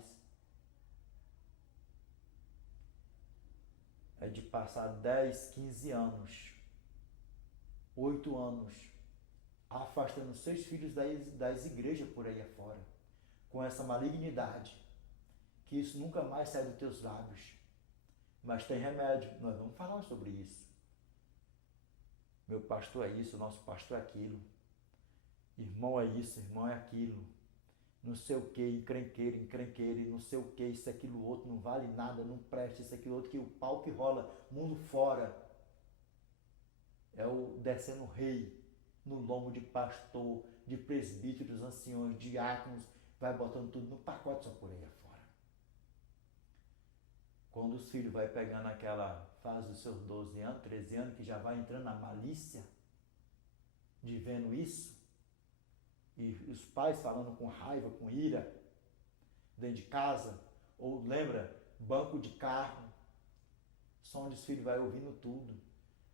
É de passar 10, 15 anos, 8 anos, afastando seus filhos das igrejas por aí afora, com essa malignidade, que isso nunca mais sai dos teus lábios. Mas tem remédio, nós vamos falar sobre isso. Meu pastor é isso, nosso pastor é aquilo. Irmão é isso, irmão é aquilo. Não sei o que, encrenqueiro, não sei o que, isso, aquilo, outro, não vale nada, não presta, isso, aquilo, outro, que o pau que rola, mundo fora. É o descendo rei no lombo de pastor, de presbíteros, anciões, diáconos, vai botando tudo no pacote só por aí afora. Quando os filhos vai pegando aquela fase dos seus 12 anos, 13 anos, que já vai entrando na malícia de vendo isso, e os pais falando com raiva, com ira, dentro de casa, ou lembra, banco de carro, só onde os filhos vai ouvindo tudo.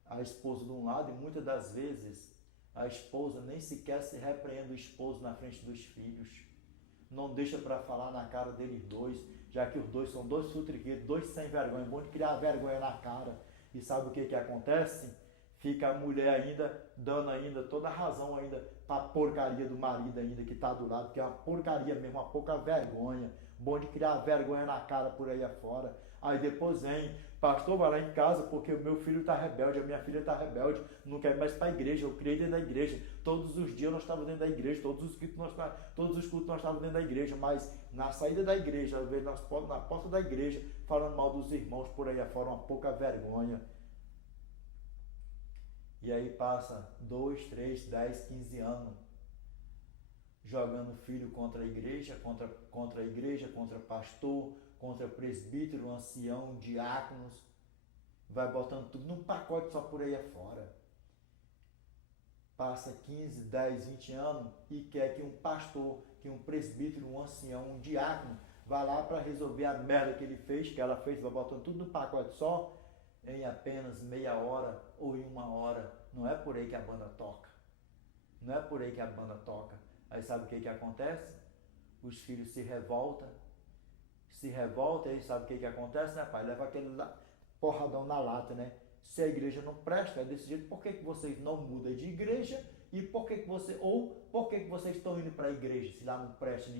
A esposa de um lado, e muitas das vezes a esposa nem sequer se repreende o esposo na frente dos filhos. Não deixa para falar na cara deles dois, já que os dois são dois futriqueiros, dois sem vergonha, bom de criar vergonha na cara. E sabe o que acontece? Fica a mulher ainda, dando ainda toda a razão ainda para a porcaria do marido ainda que está do lado, que é uma porcaria mesmo, uma pouca vergonha. Bom de criar vergonha na cara por aí afora. Aí depois vem, pastor, vai lá em casa porque o meu filho está rebelde, a minha filha está rebelde, não quer mais para a igreja, eu criei dentro da igreja. Todos os dias nós estávamos dentro da igreja, todos os cultos nós estávamos dentro da igreja, mas na saída da igreja, às vezes na porta da igreja, falando mal dos irmãos por aí afora, uma pouca vergonha. E aí passa 2, 3, 10, 15 anos jogando filho contra a igreja, contra pastor, contra presbítero, ancião, diáconos. Vai botando tudo num pacote só por aí afora. Passa 15, 10, 20 anos e quer que um pastor, que um presbítero, um ancião, um diácono vá lá para resolver a merda que ele fez, que ela fez, vai botando tudo num pacote só, em apenas meia hora ou em 1 hora. Não é por aí que a banda toca. Não é por aí que a banda toca. Aí sabe o que acontece? Os filhos se revoltam, e aí sabe o que acontece, né, pai? Leva aquele porradão na lata, né? Se a igreja não presta, é desse jeito, por que vocês não mudam de igreja? E por que vocês estão indo para a igreja? Se lá não presta,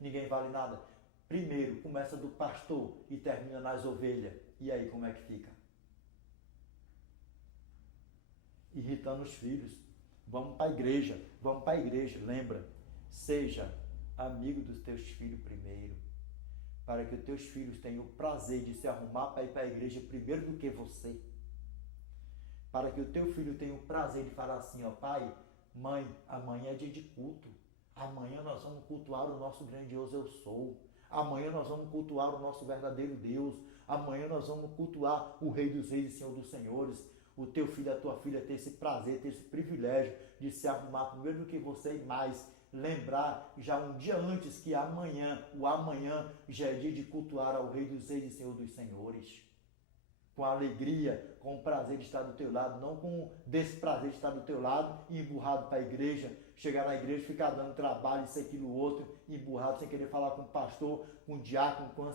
ninguém vale nada. Primeiro, começa do pastor e termina nas ovelhas. E aí, como é que fica? Irritando os filhos. Vamos para a igreja, lembra? Seja amigo dos teus filhos primeiro, para que os teus filhos tenham o prazer de se arrumar para ir para a igreja primeiro do que você. Para que o teu filho tenha o prazer de falar assim, ó, pai, mãe, amanhã é dia de culto. Amanhã nós vamos cultuar o nosso grandioso eu sou. Amanhã nós vamos cultuar o nosso verdadeiro Deus. Amanhã nós vamos cultuar o Rei dos Reis e Senhor dos Senhores. O teu filho, a tua filha ter esse prazer, ter esse privilégio de se arrumar primeiro do que você e mais. Lembrar já um dia antes que o amanhã já é dia de cultuar ao Rei dos Reis e Senhor dos Senhores. Com alegria, com o prazer de estar do teu lado, não com desprazer de estar do teu lado e emburrado para a igreja, chegar na igreja, ficar dando trabalho, isso, aquilo, outro, emburrado, sem querer falar com o pastor, com o diácono, com o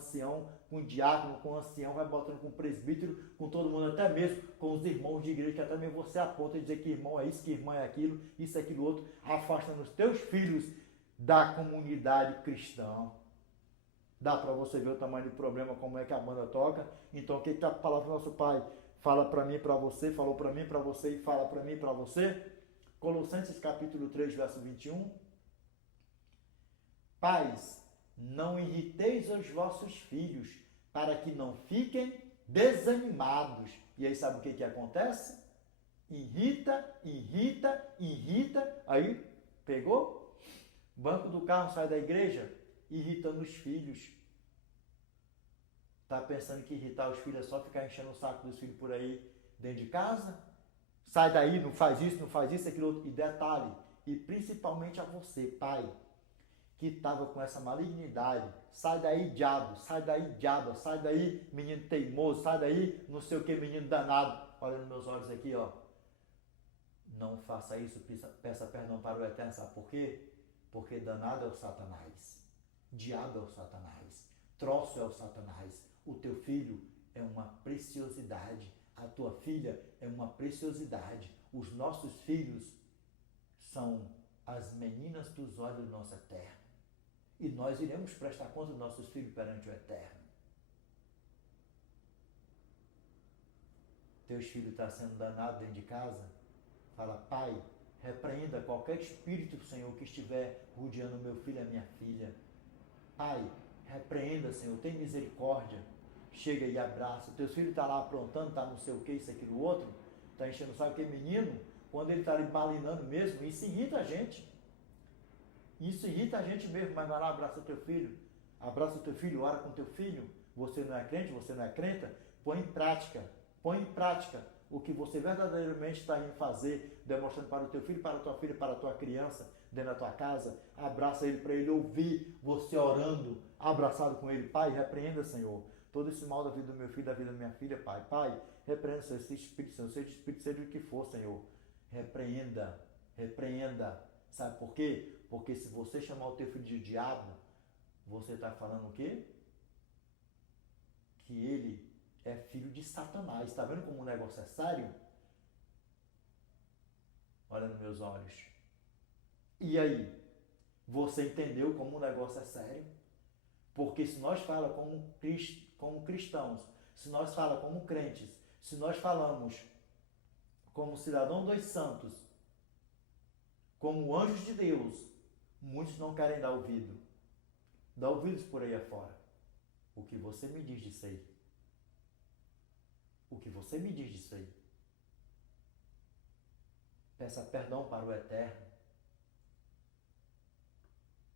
ancião, vai botando com o presbítero, com todo mundo, até mesmo com os irmãos de igreja, que até mesmo você aponta e dizer que irmão é isso, que irmã é aquilo, isso, aquilo, outro, afastando os teus filhos da comunidade cristã. Dá para você ver o tamanho do problema, como é que a banda toca. Então, o que a palavra do nosso Pai fala para mim, para você, falou para mim, para você e fala para mim, para você? Colossenses capítulo 3, verso 21. Pais, não irriteis os vossos filhos, para que não fiquem desanimados. E aí sabe o que acontece? Irrita, irrita, irrita. Aí, pegou? Banco do carro, sai da igreja, irritando os filhos. Tá pensando que irritar os filhos é só ficar enchendo o saco dos filhos por aí dentro de casa? Sai daí, não faz isso, aquilo outro. E detalhe, e principalmente a você, pai, que estava com essa malignidade. Sai daí, diabo, sai daí, diaba, sai daí, menino teimoso, sai daí, não sei o que, menino danado. Olha nos meus olhos aqui, ó. Não faça isso, peça perdão para o Eterno, sabe por quê? Porque danado é o Satanás, diabo é o Satanás, troço é o Satanás, o teu filho é uma preciosidade, a tua filha é uma preciosidade, os nossos filhos são as meninas dos olhos do nosso Eterno, e nós iremos prestar conta dos nossos filhos perante o Eterno. Teus filhos estão sendo danados dentro de casa? Fala, pai, repreenda qualquer espírito, Senhor, que estiver rodeando meu filho e a minha filha. Pai, repreenda, Senhor, tem misericórdia. Chega e abraça. Teus filhos estão lá aprontando, está não sei o que, isso, aquilo, outro. Está enchendo o saco, que menino, quando ele está ali balinando mesmo, isso irrita a gente. Isso irrita a gente mesmo, mas vai lá, abraça teu filho. Abraça o teu filho, ora com teu filho. Você não é crente, você não é crenta? Põe em prática o que você verdadeiramente está em fazer, demonstrando para o teu filho, para a tua filha, para a tua criança, dentro da tua casa. Abraça ele para ele ouvir você orando, abraçado com ele. Pai, repreenda, Senhor, todo esse mal da vida do meu filho, da vida da minha filha, Pai. Pai, repreenda, Senhor, esse espírito, Senhor, seja espírito, seja o que for, Senhor. Repreenda. Sabe por quê? Porque se você chamar o teu filho de diabo, você está falando o quê? Que ele é filho de Satanás. Está vendo como o negócio é sério? Olha nos meus olhos. E aí? Você entendeu como o negócio é sério? Porque se nós falamos como cristãos, se nós falamos como crentes, se nós falamos como cidadão dos santos, como anjos de Deus, muitos não querem dar ouvido. Dá ouvidos por aí afora. O que você me diz disso aí? O que você me diz disso aí? Peça perdão para o Eterno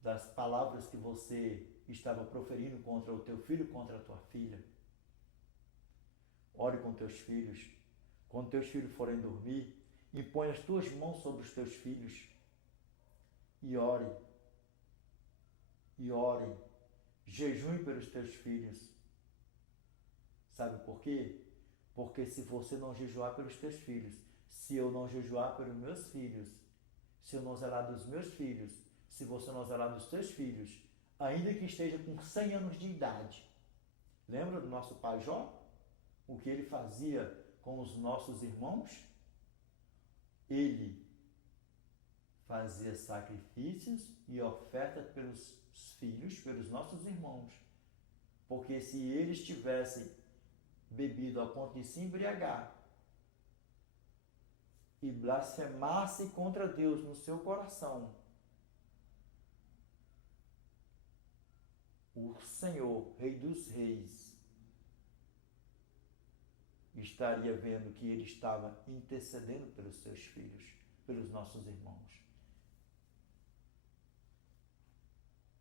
das palavras que você estava proferindo contra o teu filho, contra a tua filha. Ore com teus filhos. Quando teus filhos forem dormir, impõe as tuas mãos sobre os teus filhos e ore. Jejue pelos teus filhos. Sabe por quê? Porque se você não jejuar pelos teus filhos, se eu não jejuar pelos meus filhos, se eu não zelar dos meus filhos, se você não zelar dos teus filhos, ainda que esteja com 100 anos de idade. Lembra do nosso pai Jó? O que ele fazia com os nossos irmãos? Ele fazia sacrifícios e ofertas pelos filhos, pelos nossos irmãos. Porque se eles tivessem bebido a ponto de se embriagar e blasfemasse contra Deus no seu coração, o Senhor, Rei dos Reis, estaria vendo que ele estava intercedendo pelos seus filhos, pelos nossos irmãos.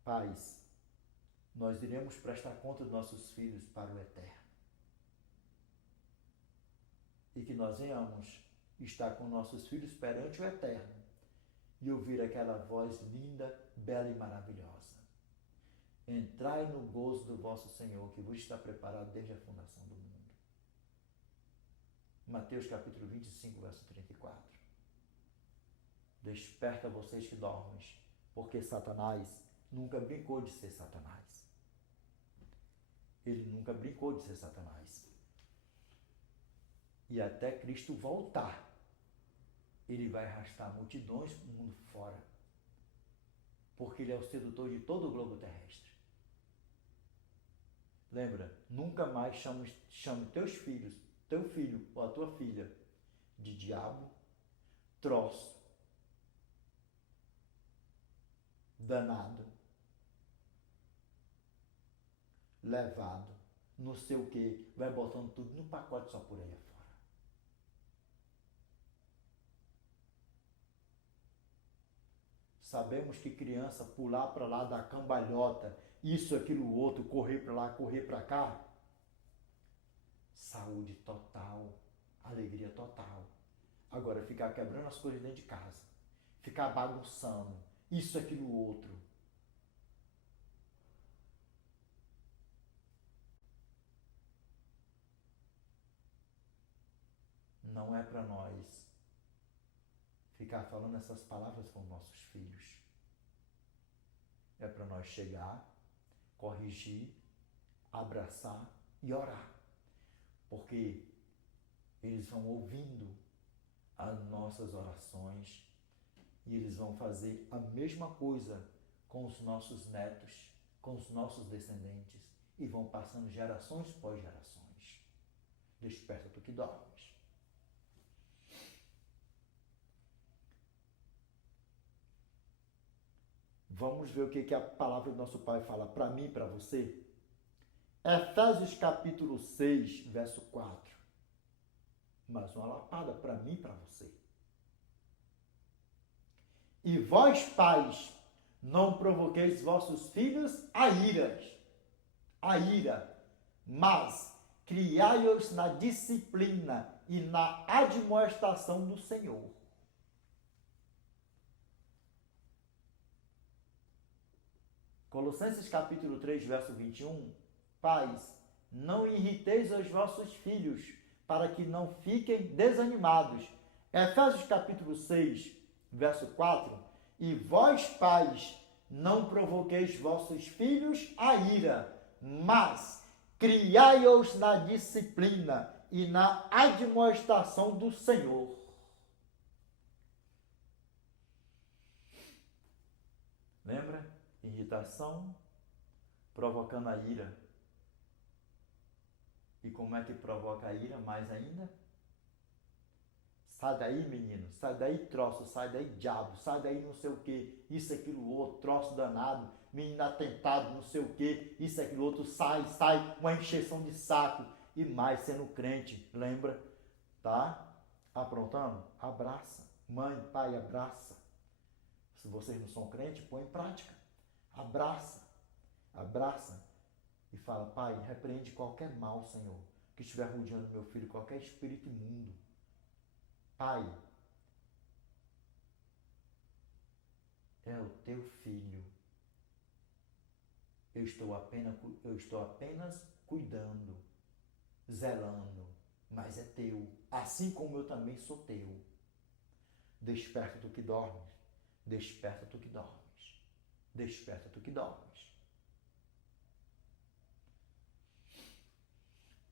Pais, nós iremos prestar conta dos nossos filhos para o Eterno. E que nós venhamos estar com nossos filhos perante o Eterno e ouvir aquela voz linda, bela e maravilhosa. Entrai no gozo do vosso Senhor, que vos está preparado desde a fundação do mundo. Mateus capítulo 25, verso 34. Desperta vocês que dormem, porque Satanás nunca brincou de ser Satanás. Ele nunca brincou de ser Satanás. E até Cristo voltar, ele vai arrastar multidões do mundo fora, porque ele é o sedutor de todo o globo terrestre. Lembra, nunca mais chame teus filhos, teu filho ou a tua filha de diabo, troço, danado, levado. não sei o quê, vai botando tudo no pacote só por aí afora. Sabemos que criança pular para lá, dar cambalhota, isso, aquilo, outro, correr para lá, correr para cá, saúde total, alegria total. Agora, ficar quebrando as coisas dentro de casa, ficar bagunçando, isso, aquilo, outro, não é para nós ficar falando essas palavras com nossos filhos. É para nós chegar, corrigir, abraçar e orar. Porque eles vão ouvindo as nossas orações e eles vão fazer a mesma coisa com os nossos netos, com os nossos descendentes e vão passando gerações pós gerações. Desperta tu que dormes. Vamos ver o que a palavra do nosso Pai fala para mim e para você? Efésios capítulo 6, verso 4. Mais uma lapada para mim e para você. E vós, pais, não provoqueis vossos filhos a ira, mas criai-os na disciplina e na admoestação do Senhor. Colossenses capítulo 3, verso 21. Pais, não irriteis os vossos filhos, para que não fiquem desanimados. Efésios capítulo 6, verso 4. E vós, pais, não provoqueis vossos filhos a ira, mas criai-os na disciplina e na admoestação do Senhor. Lembra? Irritação provocando a ira. E como é que provoca a ira mais ainda? Sai daí, menino, sai daí, troço, sai daí, diabo, sai daí, não sei o que, isso, aquilo, outro, troço danado, menino atentado, não sei o que, isso, aquilo, outro, sai, uma encheção de saco e mais sendo crente, lembra? Tá? Aprontando? Abraça. Mãe, pai, abraça. Se vocês não são crentes, põe em prática. Abraça. Abraça. E fala, pai, repreende qualquer mal, Senhor, que estiver rodeando meu filho, qualquer espírito imundo. Pai, é o teu filho. Eu estou apenas cuidando, zelando, mas é teu, assim como eu também sou teu. Desperta tu que dormes, desperta tu que dormes, desperta tu que dormes.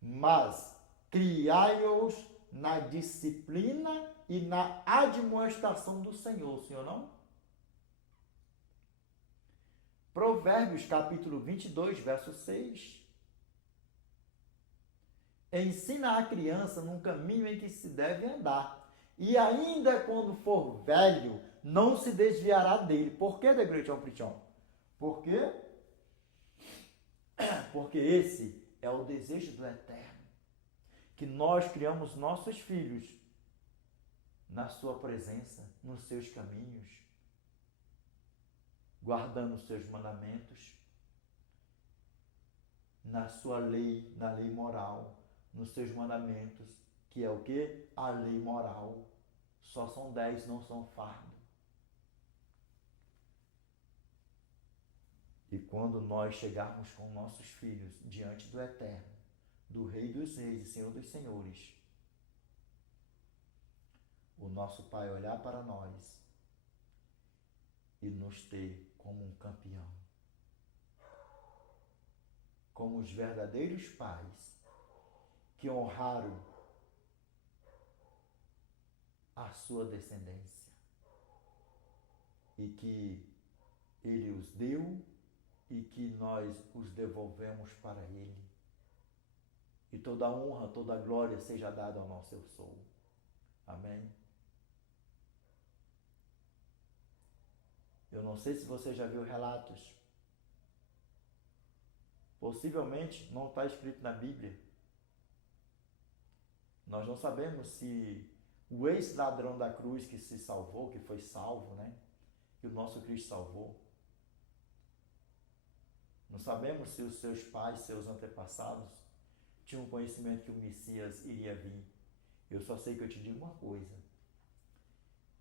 Mas criai-os na disciplina e na admoestação do Senhor, sim ou não? Provérbios capítulo 22, verso 6. Ensina a criança num caminho em que se deve andar, e ainda quando for velho, não se desviará dele. Por que, Degretião Prichão? Por quê? Porque esse é o desejo do Eterno, que nós criamos nossos filhos na sua presença, nos seus caminhos, guardando os seus mandamentos, na sua lei, na lei moral, nos seus mandamentos, que é o quê? A lei moral. Só são 10, não são fardo. E quando nós chegarmos com nossos filhos diante do Eterno, do Rei dos Reis e Senhor dos Senhores, o nosso Pai olhar para nós e nos ter como um campeão, como os verdadeiros pais que honraram a sua descendência e que Ele os deu e que nós os devolvemos para Ele. E toda a honra, toda a glória seja dada ao nosso Eu Sou. Amém? Eu não sei se você já viu relatos Possivelmente não está escrito na Bíblia. Nós não sabemos se o ex-ladrão da cruz que se salvou, que foi salvo, né? Que o nosso Cristo salvou. Não sabemos se os seus pais, seus antepassados, tinham conhecimento que o Messias iria vir. Eu só sei que eu te digo uma coisa.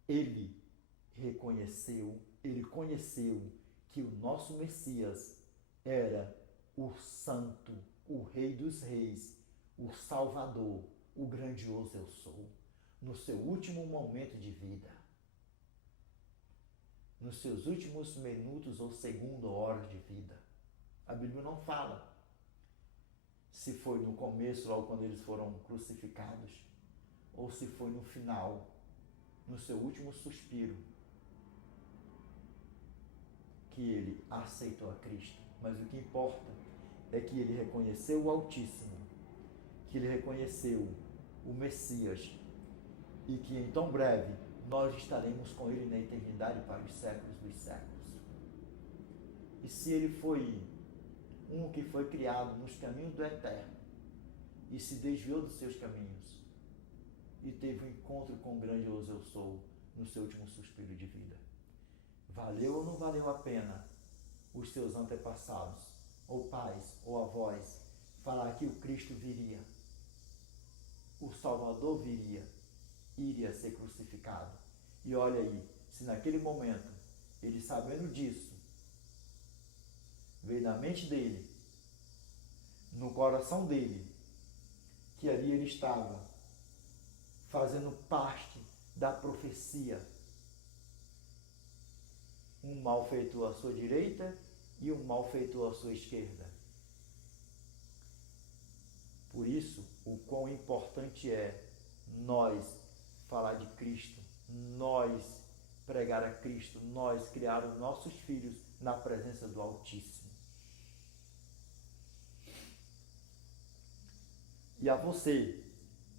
Ele conheceu que o nosso Messias era o Santo, o Rei dos Reis, o Salvador, o grandioso eu sou, no seu último momento de vida, nos seus últimos minutos ou segundos ou horas de vida. A Bíblia não fala se foi no começo, logo quando eles foram crucificados, ou se foi no final, no seu último suspiro, que ele aceitou a Cristo. Mas o que importa é que ele reconheceu o Altíssimo, que ele reconheceu o Messias e que em tão breve nós estaremos com ele na eternidade para os séculos dos séculos. E se ele foi um que foi criado nos caminhos do eterno e se desviou dos seus caminhos e teve um encontro com o grandioso eu sou no seu último suspiro de vida, valeu ou não valeu a pena os seus antepassados, ou pais, ou avós, falar que o Cristo viria, o Salvador viria, iria ser crucificado? E olha aí, se naquele momento, ele sabendo disso, veio na mente dele, no coração dele, que ali ele estava fazendo parte da profecia. Um malfeitor à sua direita e um malfeitor à sua esquerda. Por isso, o quão importante é nós falar de Cristo, nós pregar a Cristo, nós criar os nossos filhos na presença do Altíssimo. E a você,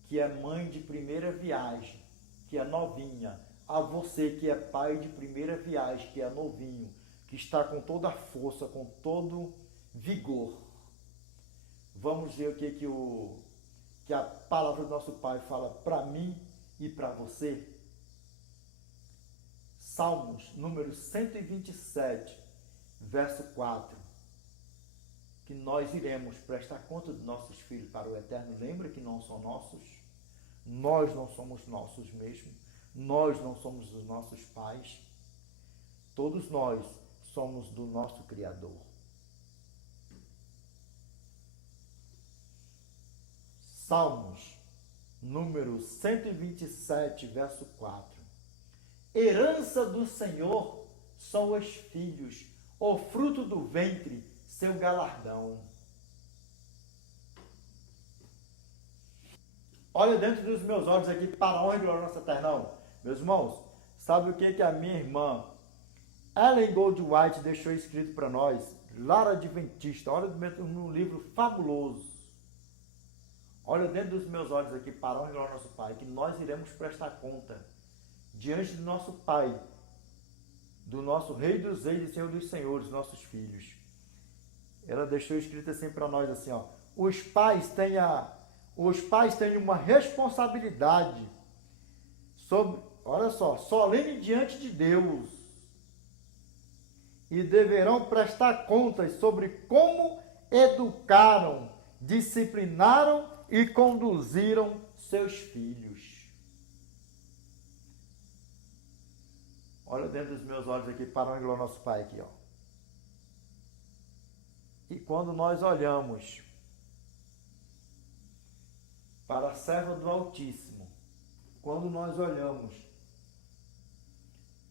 que é mãe de primeira viagem, que é novinha, a você que é pai de primeira viagem, que é novinho, que está com toda a força, com todo vigor, vamos ver o que a palavra do nosso Pai fala para mim e para você. Salmos, número 127, verso 4. Que nós iremos prestar conta dos nossos filhos para o eterno. Lembra que não são nossos? Nós não somos nossos mesmos. Nós não somos os nossos pais. Todos nós somos do nosso Criador. Salmos, número 127, verso 4. Herança do Senhor são os filhos, o fruto do ventre, seu galardão. Olha dentro dos meus olhos aqui para a honra e glória do nosso eternão. Meus irmãos, sabe o que a minha irmã Ellen Goldwhite deixou escrito para nós? Lar Adventista. Olha num livro fabuloso. Olha dentro dos meus olhos aqui para a honra e glória do nosso Pai, que nós iremos prestar conta diante do nosso Pai, do nosso Rei dos Reis e Senhor dos Senhores, nossos filhos. Ela deixou escrito assim para nós, assim, ó: os pais têm uma responsabilidade sobre, olha só, solene diante de Deus, e deverão prestar contas sobre como educaram, disciplinaram e conduziram seus filhos. Olha dentro dos meus olhos aqui para o nosso Pai aqui, ó. E quando nós olhamos para a serva do Altíssimo, quando nós olhamos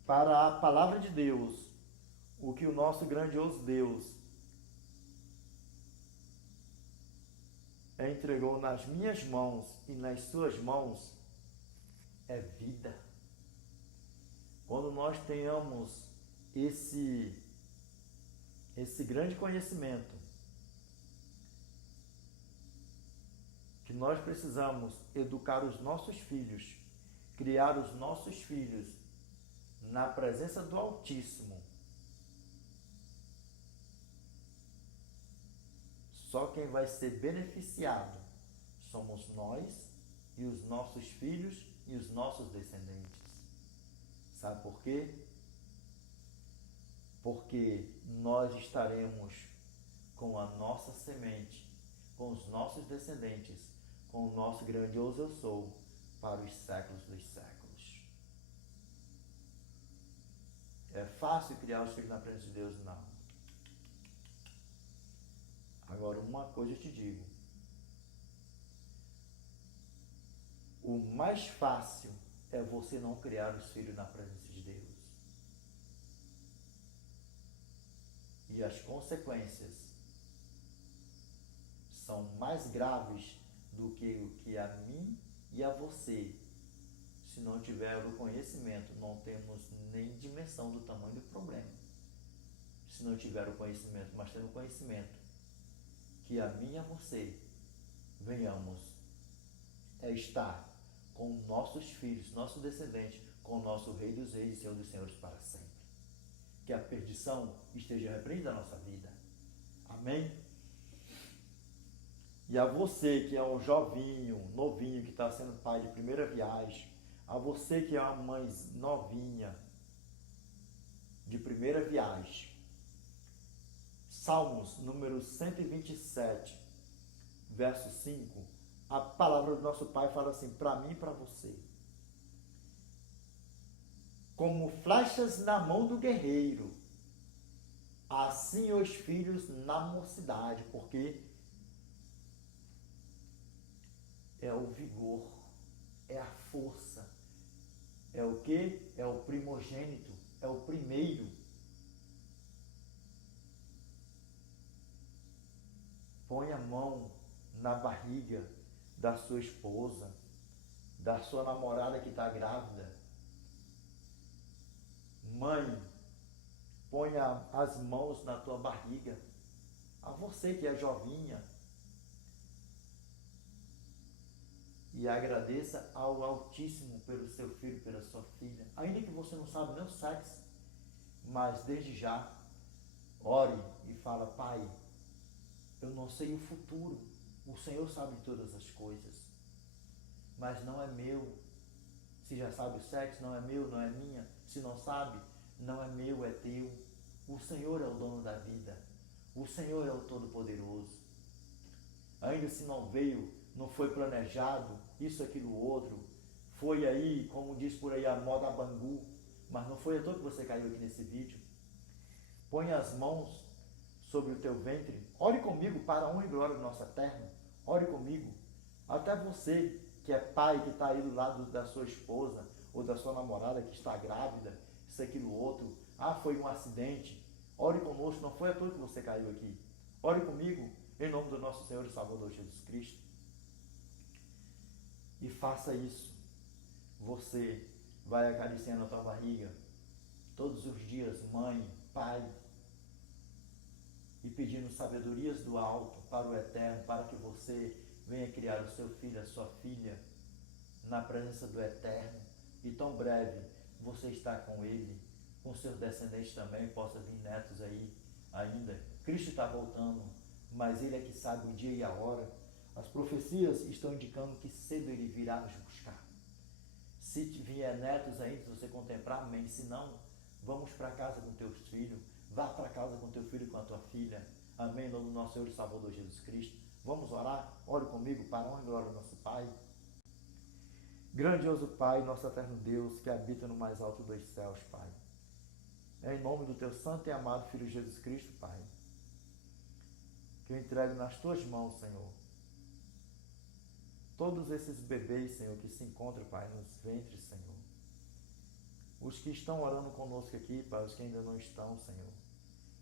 para a palavra de Deus, o que o nosso grandioso Deus entregou nas minhas mãos e nas suas mãos, é vida. Quando nós tenhamos esse grande conhecimento, que nós precisamos educar os nossos filhos, criar os nossos filhos na presença do Altíssimo, Só quem vai ser beneficiado somos nós e os nossos filhos e os nossos descendentes. Sabe por quê? Porque nós estaremos com a nossa semente, com os nossos descendentes, com o nosso grandioso eu sou, para os séculos dos séculos. É fácil criar os filhos na presença de Deus? Não. Agora, uma coisa eu te digo. O mais fácil é você não criar os filhos na presença de Deus. E as consequências são mais graves do que o que a mim e a você. Se não tiver o conhecimento, não temos nem dimensão do tamanho do problema. Se não tiver o conhecimento, mas tendo o conhecimento, que a mim e a você venhamos estar com nossos filhos, nossos descendentes, com o nosso Rei dos Reis e Senhor dos Senhores para sempre. Que a perdição esteja repreendida na nossa vida. Amém? E a você que é um jovinho, novinho, que está sendo pai de primeira viagem, a você que é uma mãe novinha, de primeira viagem, Salmos número 127, verso 5, a palavra do nosso Pai fala assim, para mim e para você. Como flechas na mão do guerreiro, assim os filhos na mocidade, porque é o vigor, é a força, é o quê? É o primogênito, é o primeiro. Põe a mão na barriga da sua esposa, da sua namorada que está grávida. Mãe, põe as mãos na tua barriga. A você que é jovinha. E agradeça ao Altíssimo pelo seu filho, pela sua filha. Ainda que você não sabe nem o sexo, mas desde já, ore e fala, Pai, eu não sei o futuro. O Senhor sabe todas as coisas. Mas não é meu. Se já sabe o sexo, não é meu, não é minha. Se não sabe, não é meu, é teu. O Senhor é o dono da vida. O Senhor é o Todo-Poderoso. Ainda se não veio, não foi planejado, isso, aquilo, outro. Foi aí, como diz por aí, a moda Bangu. Mas não foi à toa que você caiu aqui nesse vídeo. Põe as mãos sobre o teu ventre. Ore comigo para a honra e glória do nosso Eterno. Ore comigo. Até você que é pai, que está aí do lado da sua esposa ou da sua namorada que está grávida, isso, aquilo, outro. Ah, foi um acidente. Ore conosco, não foi à toa que você caiu aqui. Ore comigo, em nome do nosso Senhor e Salvador Jesus Cristo. E faça isso. Você vai acariciando a tua barriga todos os dias, mãe, pai, e pedindo sabedorias do alto para o Eterno, para que você venha criar o seu filho, a sua filha, na presença do Eterno, e tão breve você está com ele, com seus descendentes também, possa vir netos aí ainda. Cristo está voltando, mas ele é que sabe o dia e a hora. As profecias estão indicando que cedo ele virá nos buscar. Se vier netos aí, se você contemplar, amém. Se não, vamos para casa com teus filhos. Vá para casa com teu filho e com a tua filha. Amém, em nome do nosso Senhor e Salvador Jesus Cristo. Vamos orar? Ore comigo para a honra e glória do nosso Pai. Grandioso Pai, nosso eterno Deus, que habita no mais alto dos céus, Pai. É em nome do teu santo e amado Filho Jesus Cristo, Pai, que eu entrego nas tuas mãos, Senhor, todos esses bebês, Senhor, que se encontram, Pai, nos ventres, Senhor. Os que estão orando conosco aqui, Pai, os que ainda não estão, Senhor.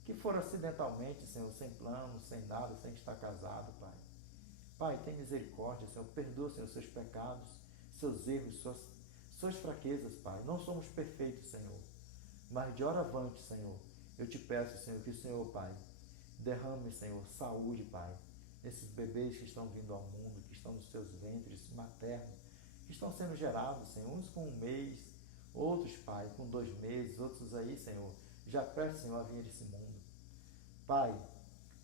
Que foram acidentalmente, Senhor, sem plano, sem nada, sem estar casado, Pai. Pai, tem misericórdia, Senhor. Perdoa, Senhor, seus pecados, seus erros, suas fraquezas, Pai. Não somos perfeitos, Senhor. Mas de hora avante, Senhor, eu te peço, Senhor, que o Senhor, Pai, derrame, Senhor, saúde, Pai. Esses bebês que estão vindo ao mundo, que estão nos seus ventres maternos, que estão sendo gerados, Senhor, uns com 1 mês, outros, Pai, com 2 meses, outros aí, Senhor, já prestes, Senhor, a vir a esse mundo. Pai,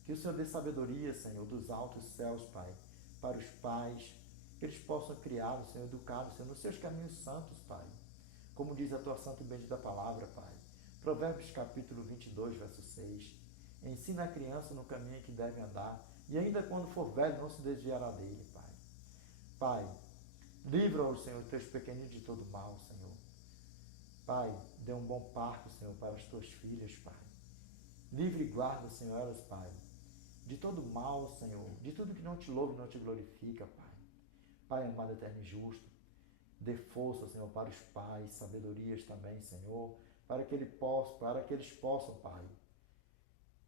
Que o Senhor dê sabedoria, Senhor, dos altos céus, Pai, para os pais, que eles possam criar, Senhor, educados, Senhor, nos seus caminhos santos, Pai. Como diz a tua santa e bendita palavra, Pai. Provérbios capítulo 22, verso 6. Ensina a criança no caminho em que deve andar, e ainda quando for velho não se desviará dele, Pai. Pai, livra-os, Senhor, teus pequeninos de todo mal, Senhor. Pai, dê um bom parto, Senhor, para as tuas filhas, Pai. Livre e guarda, Senhor, elas, Pai, de todo mal, Senhor, de tudo que não te louve e não te glorifica, Pai. Pai amado, eterno e justo, dê força, Senhor, para os pais, sabedorias também, Senhor, para que eles possam, Pai,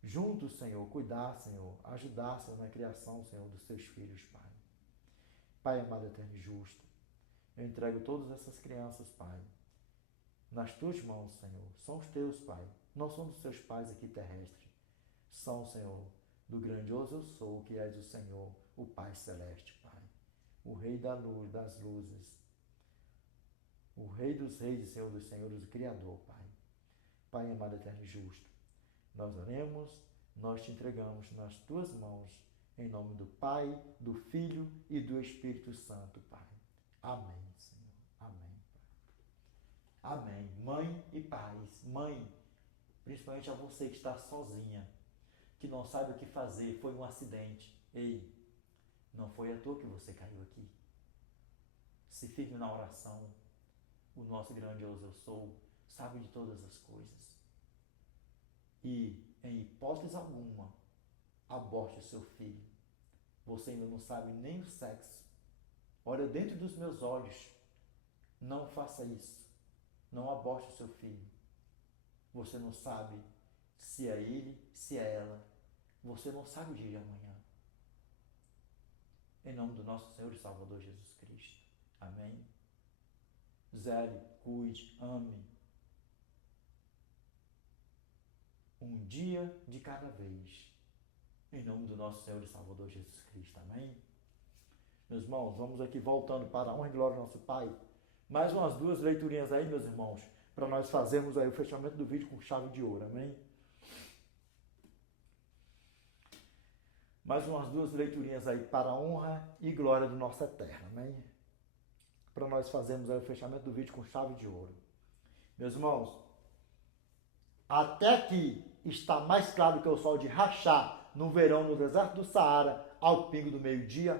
juntos, Senhor, cuidar, Senhor, ajudar, Senhor, na criação, Senhor, dos seus filhos, Pai. Pai amado, eterno e justo, eu entrego todas essas crianças, Pai, nas tuas mãos, Senhor. São os teus, Pai, não são dos seus pais aqui terrestres. São, Senhor, do grandioso eu sou, que és o Senhor, o Pai Celeste, Pai. O Rei da luz, das luzes, o Rei dos reis e Senhor dos senhores, o Criador, Pai. Pai amado, eterno e justo, nós oremos, nós te entregamos nas tuas mãos, em nome do Pai, do Filho e do Espírito Santo, Pai. Amém, Senhor. Amém, Pai. Amém. Mãe e pais, mãe, principalmente a você que está sozinha, que não sabe o que fazer, foi um acidente. Ei, não foi à toa que você caiu aqui. Se firme na oração. O nosso grandioso eu sou, sabe de todas as coisas. E, em hipótese alguma, aborte o seu filho. Você ainda não sabe nem o sexo. Olha dentro dos meus olhos. Não faça isso. Não aborte o seu filho. Você não sabe se é ele, se é ela. Você não sabe o dia de amanhã. Em nome do nosso Senhor e Salvador Jesus Cristo. Amém. Zele, cuide, ame. Um dia de cada vez. Em nome do nosso Senhor e Salvador Jesus Cristo. Amém. Meus irmãos, vamos aqui voltando para a honra e glória do nosso Pai. Mais umas duas leiturinhas aí, meus irmãos, para nós fazermos aí o fechamento do vídeo com chave de ouro. Amém. Mais umas duas leiturinhas aí para a honra e glória do nosso Eterno. Amém. Para nós fazermos aí o fechamento do vídeo com chave de ouro. Meus irmãos, até aqui está mais claro que o sol de rachar no verão no deserto do Saara ao pingo do meio-dia.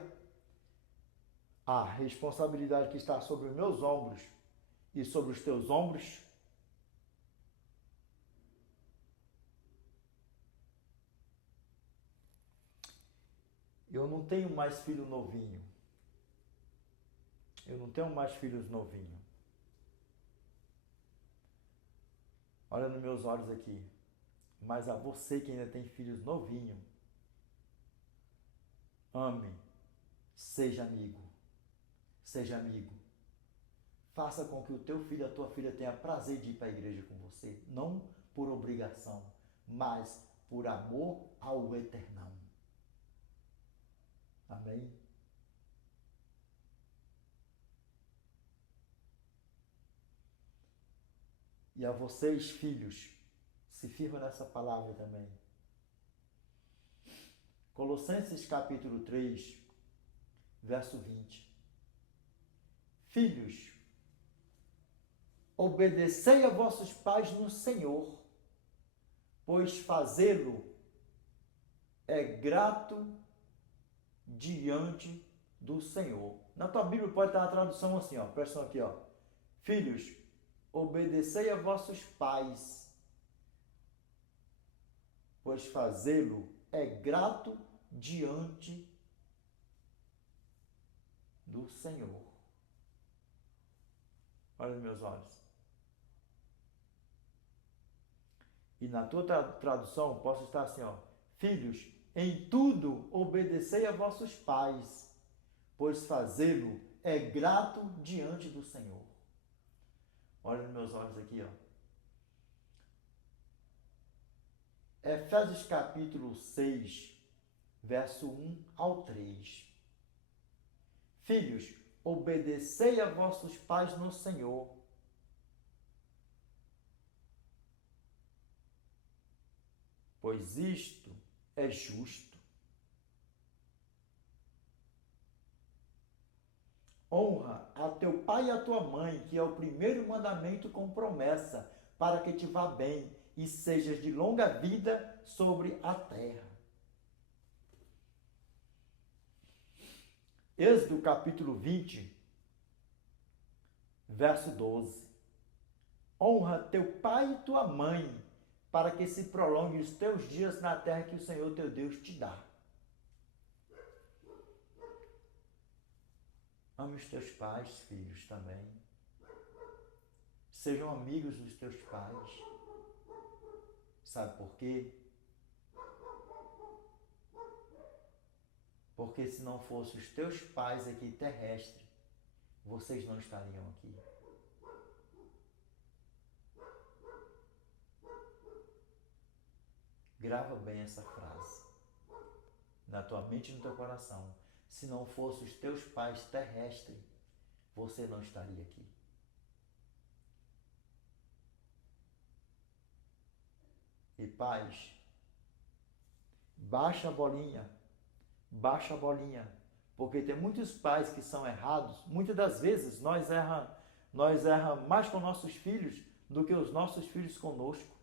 A responsabilidade que está sobre os meus ombros e sobre os teus ombros eu não tenho mais filho novinho. Eu não tenho mais filhos novinhos. Olha nos meus olhos aqui. Mas a você que ainda tem filhos novinhos, ame, seja amigo. Seja amigo. Faça com que o teu filho e a tua filha tenha prazer de ir para a igreja com você. Não por obrigação, mas por amor ao Eternão. Amém? E a vocês, filhos, se firma nessa palavra também. Colossenses capítulo 3, verso 20. Filhos, obedecei a vossos pais no Senhor, pois fazê-lo é grato diante do Senhor. Na tua Bíblia pode estar a tradução assim, ó. Presta atenção aqui, ó. Filhos, obedecei a vossos pais, pois fazê-lo é grato diante do Senhor. Olha nos meus olhos. E na tua tradução posso estar assim, ó. Filhos, em tudo obedecei a vossos pais, pois fazê-lo é grato diante do Senhor. Olha nos meus olhos aqui, ó. Efésios capítulo 6, verso 1 ao 3. Filhos, obedecei a vossos pais no Senhor, pois isto é justo. Honra a teu pai e a tua mãe, que é o primeiro mandamento com promessa, para que te vá bem e sejas de longa vida sobre a terra. Êxodo capítulo 20, verso 12. Honra teu pai e tua mãe, para que se prolongue os teus dias na terra que o Senhor teu Deus te dá. Ame os teus pais, filhos, também. Sejam amigos dos teus pais. Sabe por quê? Porque se não fossem os teus pais aqui terrestres, vocês não estariam aqui. Grava bem essa frase na tua mente e no teu coração. Se não fossem os teus pais terrestres, você não estaria aqui. E pais, baixa a bolinha, porque tem muitos pais que são errados. Muitas das vezes nós erramos mais com nossos filhos do que os nossos filhos conosco.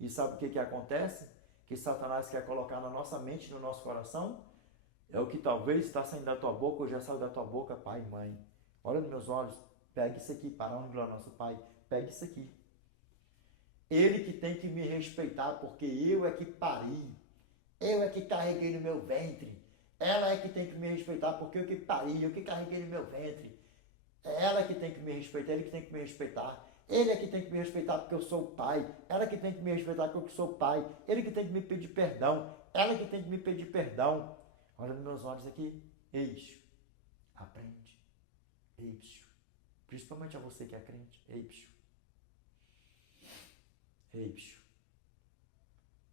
E sabe o que acontece? Que Satanás quer colocar na nossa mente, no nosso coração, é o que talvez está saindo da tua boca ou já saiu da tua boca, pai e mãe. Olha nos meus olhos, pega isso aqui, para onde glória nosso Pai, pega isso aqui. Ele que tem que me respeitar, porque eu é que pari, eu é que carreguei no meu ventre. Ela é que tem que me respeitar, porque eu que pari, eu que carreguei no meu ventre. É ela que tem que me respeitar, ele que tem que me respeitar. Ele é que tem que me respeitar porque eu sou o pai. Ela que tem que me respeitar porque eu sou o pai. Ele que tem que me pedir perdão. Ela que tem que me pedir perdão. Olha nos meus olhos aqui. Ei, aprende. Ei, principalmente a você que é crente. Ei,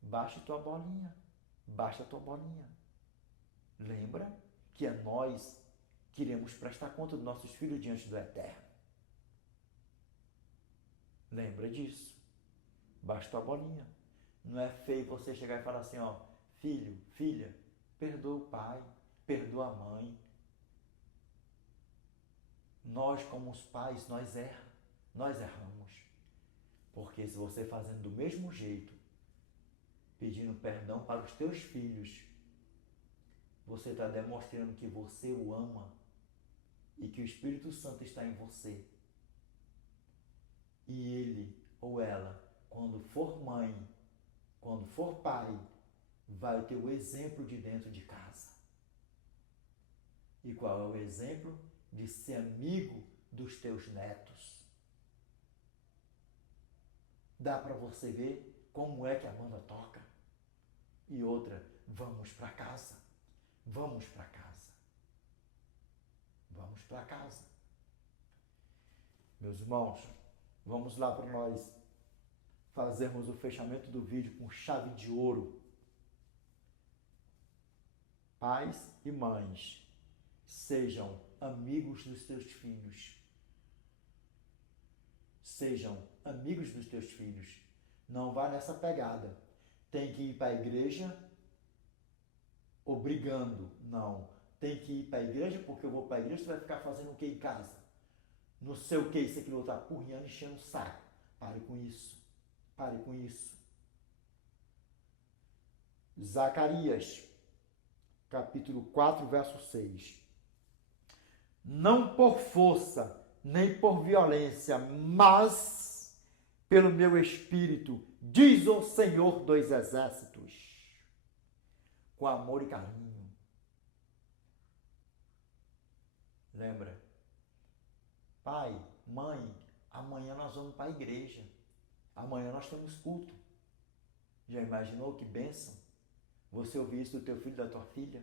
baixa tua bolinha. Baixa tua bolinha. Lembra que é nós que iremos prestar conta dos nossos filhos diante do Eterno. Lembra disso. Baixa tua bolinha. Não é feio você chegar e falar assim, ó, filho, filha, perdoa o pai, perdoa a mãe. Nós, como os pais, nós erramos. Porque se você fazendo do mesmo jeito, pedindo perdão para os teus filhos, você está demonstrando que você o ama e que o Espírito Santo está em você. E ele ou ela, quando for mãe, quando for pai, vai ter o exemplo de dentro de casa. E qual é o exemplo? De ser amigo dos teus netos. Dá para você ver como é que a banda toca. E outra, vamos para casa. Vamos para casa. Vamos para casa. Meus irmãos, vamos lá para nós fazermos o fechamento do vídeo com chave de ouro. Pais e mães, sejam amigos dos teus filhos. Sejam amigos dos teus filhos. Não vá nessa pegada. Tem que ir para a igreja obrigando. Não. Tem que ir para a igreja porque eu vou para a igreja, você vai ficar fazendo o que em casa? Não sei o que, isso aqui não está apurriando, enchendo o saco. Pare com isso. Pare com isso. Zacarias, capítulo 4, verso 6. Não por força, nem por violência, mas pelo meu espírito, diz o Senhor dos Exércitos, com amor e carinho. Lembra? Pai, mãe, amanhã nós vamos para a igreja. Amanhã nós temos culto. Já imaginou que bênção? Você ouvir isso do teu filho e da tua filha?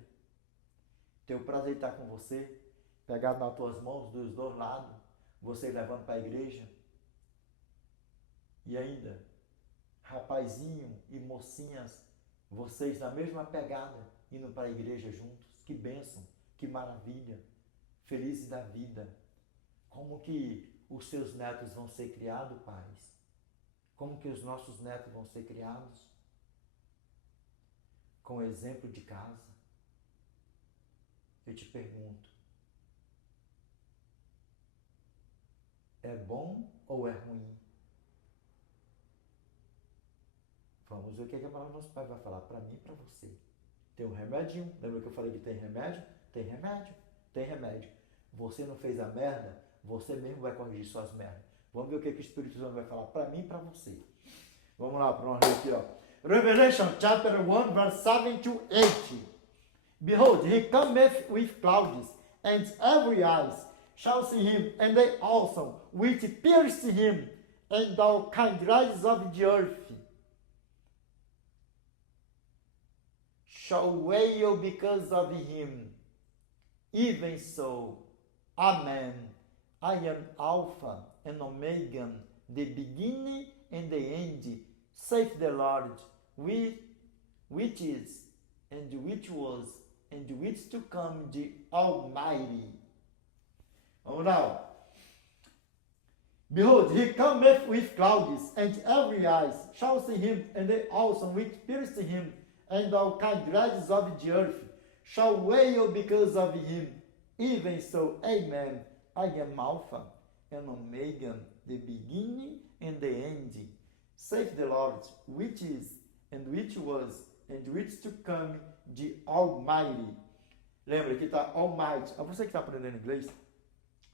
Ter o prazer de estar com você, pegado nas tuas mãos dos dois lados, você levando para a igreja. E ainda, rapazinho e mocinhas, vocês na mesma pegada, indo para a igreja juntos. Que bênção, que maravilha, felizes da vida. Como que os seus netos vão ser criados, pais? Como que os nossos netos vão ser criados? com exemplo de casa? Eu te pergunto, é bom ou é ruim? Vamos ver o que a palavra do nosso Pai vai falar para mim e para você. Tem um remedinho. Lembra que eu falei que tem remédio? Tem remédio. Tem remédio. Você não fez a merda, você mesmo vai corrigir suas merdas. Vamos ver o que o Espírito Santo vai falar para mim e para você. Vamos lá, para nós ler aqui, ó. Revelation chapter 1, verse 7 to 8. Behold, he cometh with clouds, and every eye shall see him, and they also which pierced him, and all kindreds of the earth shall wail because of him. Even so, Amen. I am Alpha and Omega, the beginning and the end, saith the Lord, which is, and which was, and which to come, the Almighty. Vamos lá. Behold, he cometh with clouds, and every eye shall see him, and they also which pierced him, and all kindreds of the earth shall wail because of him. Even so, Amen. I am Alpha and Omega, the beginning and the end, saith the Lord, which is, and which was, and which to come, the Almighty. Lembra que está Almighty. A você que está aprendendo inglês,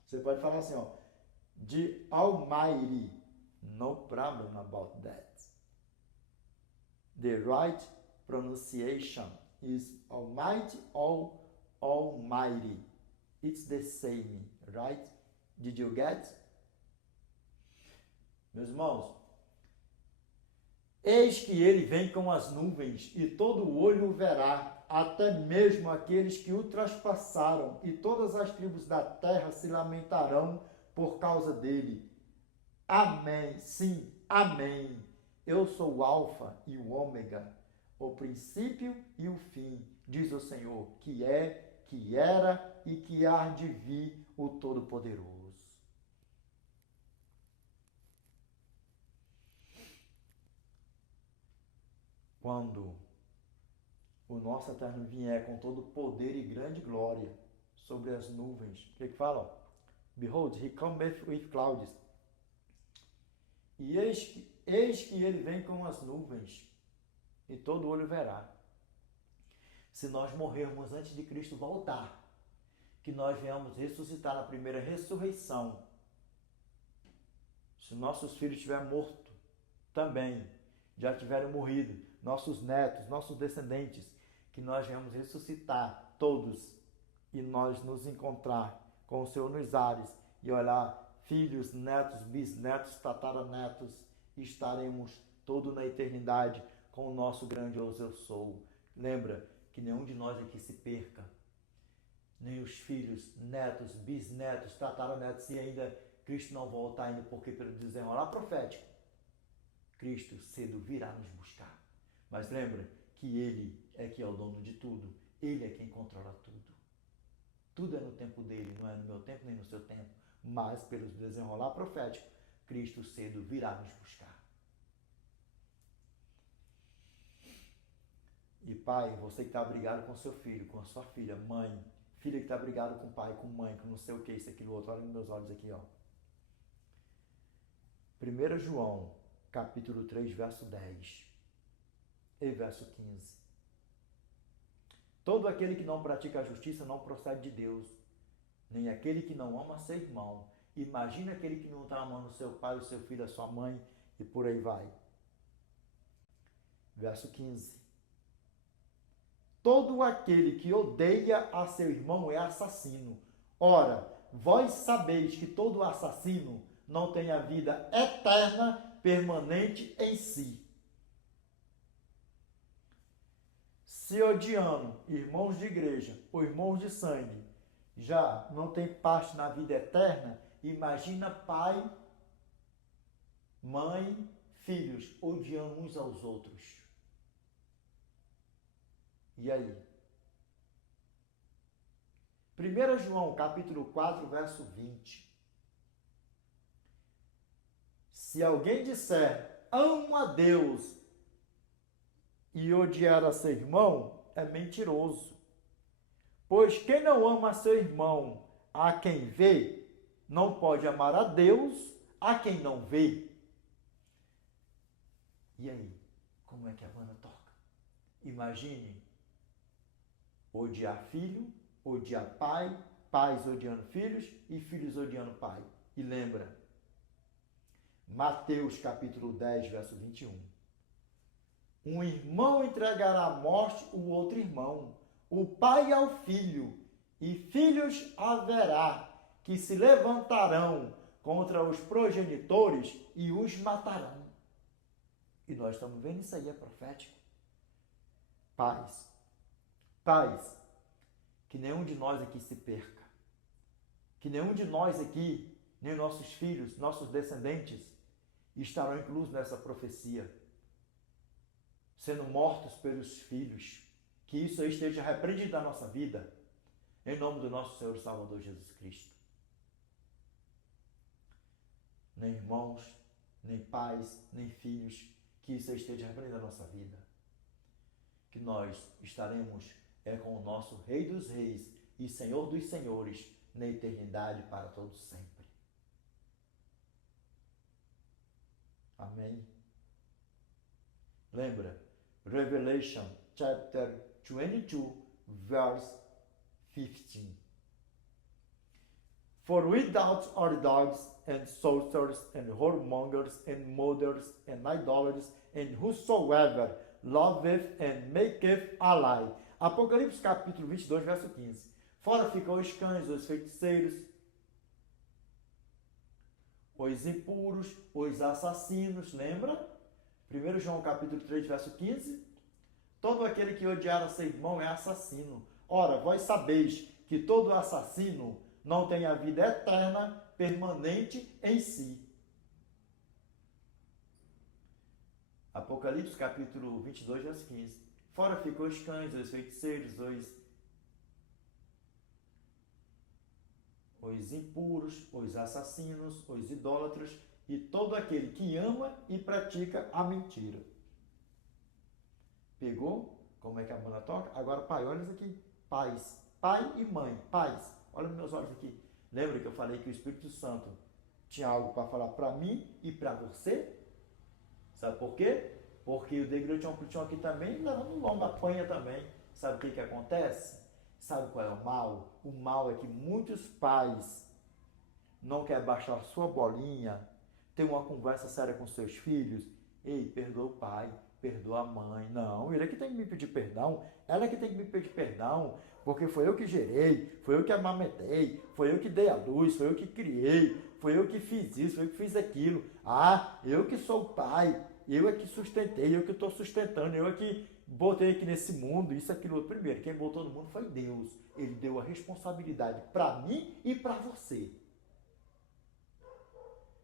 você pode falar assim, ó, the Almighty. No problem about that. The right pronunciation is Almighty or Almighty. It's the same, right? Did you get? Meus irmãos, eis que ele vem com as nuvens, e todo olho o verá, até mesmo aqueles que o traspassaram, e todas as tribos da terra se lamentarão por causa dele. Amém. Sim, amém. Eu sou o Alfa e o Ômega, o princípio e o fim, diz o Senhor, que é, que era e que há de vir o Todo-Poderoso. Quando o nosso Eterno vier com todo poder e grande glória sobre as nuvens, o que fala? Behold, he cometh with clouds. E eis que ele vem com as nuvens, e todo olho verá. Se nós morrermos antes de Cristo voltar, que nós venhamos ressuscitar na primeira ressurreição. Se nossos filhos tiverem morto também, já tiverem morrido, nossos netos, nossos descendentes, que nós venhamos ressuscitar todos e nós nos encontrar com o Senhor nos ares e olhar filhos, netos, bisnetos, tataranetos, e estaremos todos na eternidade com o nosso grandioso eu sou. Lembra que nenhum de nós aqui se perca, nem os filhos, netos, bisnetos, tataranetos, e ainda Cristo não volta ainda, porque pelo desenrolar profético, Cristo cedo virá nos buscar. Mas lembra que Ele é que é o dono de tudo, Ele é quem controla tudo. Tudo é no tempo dele, não é no meu tempo nem no seu tempo, mas pelo desenrolar profético, Cristo cedo virá nos buscar. E pai, você que está brigado com seu filho, com a sua filha, mãe, filha que está brigado com o pai, com mãe, com não sei o que, isso, aquilo, outro, olha nos meus olhos aqui, ó. 1 João, capítulo 3, verso 10 e verso 15. Todo aquele que não pratica a justiça não procede de Deus, nem aquele que não ama seu irmão. Imagina aquele que não está amando seu pai, o seu filho, a sua mãe, e por aí vai. Verso 15. Todo aquele que odeia a seu irmão é assassino. Ora, vós sabeis que todo assassino não tem a vida eterna permanente em si. Se odiando irmãos de igreja ou irmãos de sangue já não tem parte na vida eterna, imagina pai, mãe, filhos odiando uns aos outros. E aí? 1 João, capítulo 4, verso 20. Se alguém disser, amo a Deus, e odiar a seu irmão é mentiroso. Pois quem não ama seu irmão a quem vê, não pode amar a Deus a quem não vê. E aí, como é que a banda toca? Imagine odiar filho, odiar pai, pais odiando filhos e filhos odiando pai. E lembra, Mateus capítulo 10, verso 21. Um irmão entregará à morte o outro irmão, o pai ao filho, e filhos haverá que se levantarão contra os progenitores e os matarão. E nós estamos vendo isso aí, é profético. Pais, que nenhum de nós aqui se perca. Que nenhum de nós aqui, nem nossos filhos, nossos descendentes, estarão inclusos nessa profecia, sendo mortos pelos filhos. Que isso aí esteja repreendido da nossa vida, em nome do nosso Senhor e Salvador Jesus Cristo. Nem irmãos, nem pais, nem filhos, que isso aí esteja repreendido da nossa vida. Que nós estaremos com o nosso Rei dos Reis e Senhor dos Senhores na eternidade para todos sempre. Amém? Lembra, Revelation chapter 22, verse 15. For without are dogs and sorcerers and whoremongers and murderers and idolaters and whosoever loveth and maketh a lie. Apocalipse capítulo 22, verso 15. Fora ficam os cães, os feiticeiros, os impuros, os assassinos, lembra? 1 João capítulo 3, verso 15. Todo aquele que odiar a seu irmão é assassino. Ora, vós sabeis que todo assassino não tem a vida eterna, permanente em si. Apocalipse capítulo 22, verso 15. Fora ficam os cães, os feiticeiros, os impuros, os assassinos, os idólatras e todo aquele que ama e pratica a mentira. Pegou? Como é que a banda toca? Agora, pai, olha isso aqui. Pais. Pai e mãe. Pais. Olha nos meus olhos aqui. Lembra que eu falei que o Espírito Santo tinha algo para falar para mim e para você? Sabe por quê? Porque o Degrutião aqui também, levando lomba, apanha também. Sabe o que acontece? Sabe qual é o mal? O mal é que muitos pais não querem baixar sua bolinha, ter uma conversa séria com seus filhos. Ei, perdoa o pai, perdoa a mãe. Não, ele é que tem que me pedir perdão, ela é que tem que me pedir perdão, porque foi eu que gerei, foi eu que amamentei, foi eu que dei a luz, foi eu que criei, foi eu que fiz isso, foi eu que fiz aquilo. Ah, eu que sou o pai, eu é que sustentei, eu que estou sustentando, eu é que botei aqui nesse mundo, isso, aquilo. Primeiro, quem botou no mundo foi Deus. Ele deu a responsabilidade para mim e para você.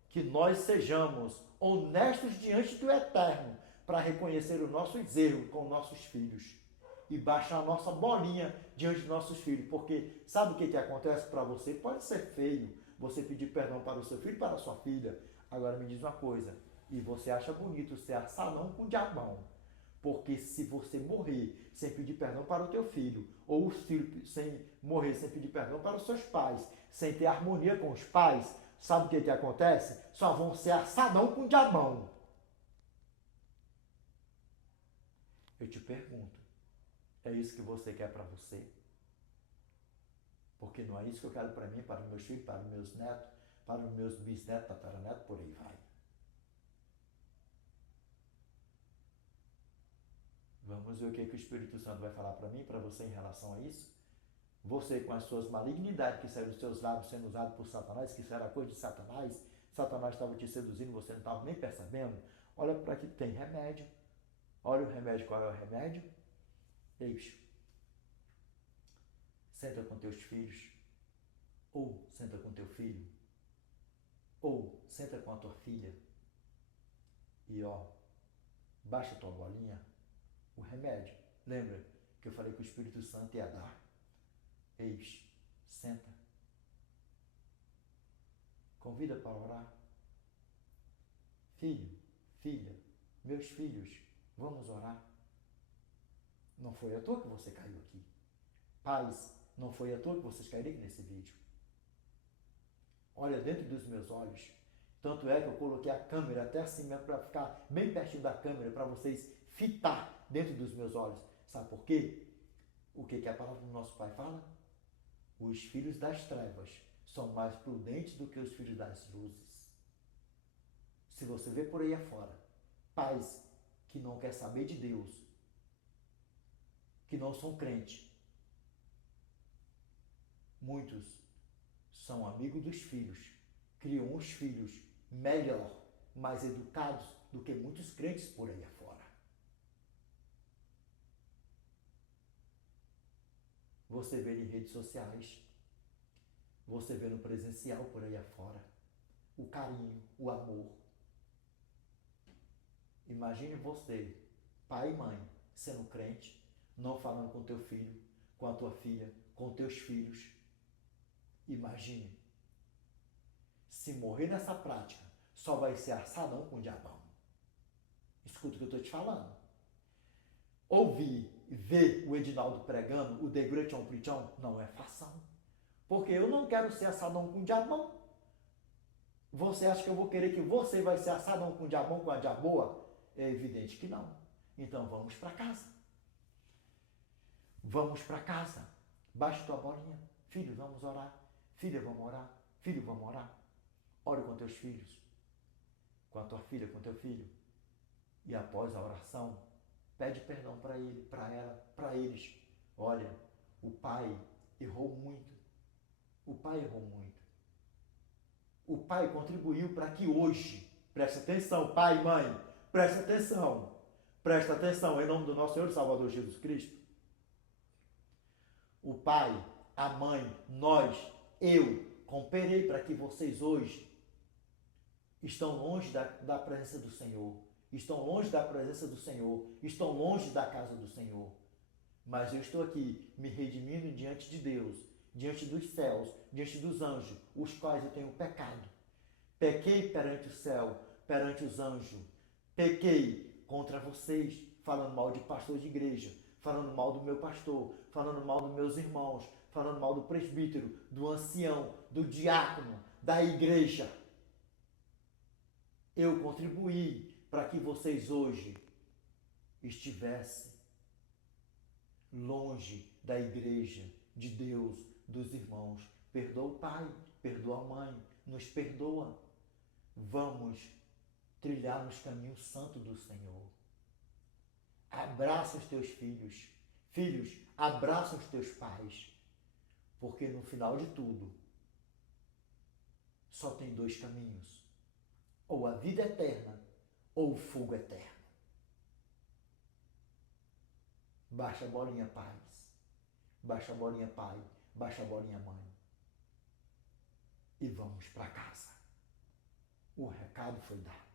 Que nós sejamos honestos diante do Eterno para reconhecer os nossos erros com nossos filhos e baixar a nossa bolinha diante dos nossos filhos. Porque sabe o que acontece para você? Pode ser feio você pedir perdão para o seu filho e para a sua filha. Agora me diz uma coisa, e você acha bonito ser assalão com diabão. Porque se você morrer sem pedir perdão para o teu filho, ou os filhos sem morrer sem pedir perdão para os seus pais, sem ter harmonia com os pais, sabe o que acontece? Só vão ser assadão com diabão. Eu te pergunto, é isso que você quer para você? Porque não é isso que eu quero para mim, para os meus filhos, para os meus netos, para os meus bisnetos, tataranetos, por aí vai. Vamos ver o que o Espírito Santo vai falar para mim, para você em relação a isso? Você com as suas malignidades que saíram dos seus lábios sendo usado por Satanás, que isso era coisa de Satanás, Satanás estava te seduzindo, você não estava nem percebendo. Olha para que tem remédio. Olha o remédio, qual é o remédio? Eis. Senta com teus filhos, ou senta com teu filho, ou senta com a tua filha e baixa a tua bolinha. O remédio, lembra que eu falei que o Espírito Santo ia dar? Eis, senta. Convida para orar. Filho, filha, meus filhos, vamos orar. Não foi à toa que você caiu aqui. Pais, não foi à toa que vocês caíram aqui nesse vídeo. Olha dentro dos meus olhos. Tanto é que eu coloquei a câmera até assim mesmo para ficar bem pertinho da câmera para vocês fitar dentro dos meus olhos. Sabe por quê? O que a palavra do nosso Pai fala? Os filhos das trevas são mais prudentes do que os filhos das luzes. Se você vê por aí afora, pais que não quer saber de Deus, que não são crentes, muitos são amigos dos filhos, criam os filhos melhor, mais educados do que muitos crentes por aí afora. Você vê em redes sociais, você vê no presencial por aí afora, o carinho, o amor. Imagine você, pai e mãe, sendo crente, não falando com teu filho, com a tua filha, com teus filhos. Imagine, se morrer nessa prática, só vai ser assadão com o diabão. Escuta o que eu estou te falando. Ouvir, ver o Edinaldo pregando, o The Great On Preachão, não é fação. Porque eu não quero ser assadão com o diabão. Você acha que eu vou querer que você vai ser assadão com o diabão, com a diaboa? É evidente que não. Então vamos para casa. Vamos para casa. Baixa tua bolinha. Filho, vamos orar. Filha, vamos orar. Filho, vamos orar. Ore com teus filhos. Com a tua filha, com teu filho. E após a oração, pede perdão para ele, para ela, para eles. Olha, o pai errou muito. O pai errou muito. O pai contribuiu para que hoje, preste atenção, pai e mãe, preste atenção, presta atenção, em nome do nosso Senhor e Salvador Jesus Cristo. O pai, a mãe, nós, eu, cooperei para que vocês hoje estão longe da presença do Senhor, estão longe da presença do Senhor, estão longe da casa do Senhor. Mas eu estou aqui me redimindo diante de Deus, diante dos céus, diante dos anjos, os quais eu tenho pecado. Pequei perante o céu, perante os anjos. Pequei contra vocês, falando mal de pastor de igreja, falando mal do meu pastor, falando mal dos meus irmãos, falando mal do presbítero, do ancião, do diácono, da igreja. Eu contribuí para que vocês hoje estivessem longe da igreja, de Deus, dos irmãos. Perdoa o pai, perdoa a mãe, nos perdoa. Vamos trilhar nos caminhos santos do Senhor. Abraça os teus filhos. Filhos, abraça os teus pais. Porque no final de tudo, só tem dois caminhos. Ou a vida eterna, ou o fogo eterno. Baixa a bolinha, pais. Baixa a bolinha, pai. Baixa a bolinha, mãe. E vamos para casa. O recado foi dado.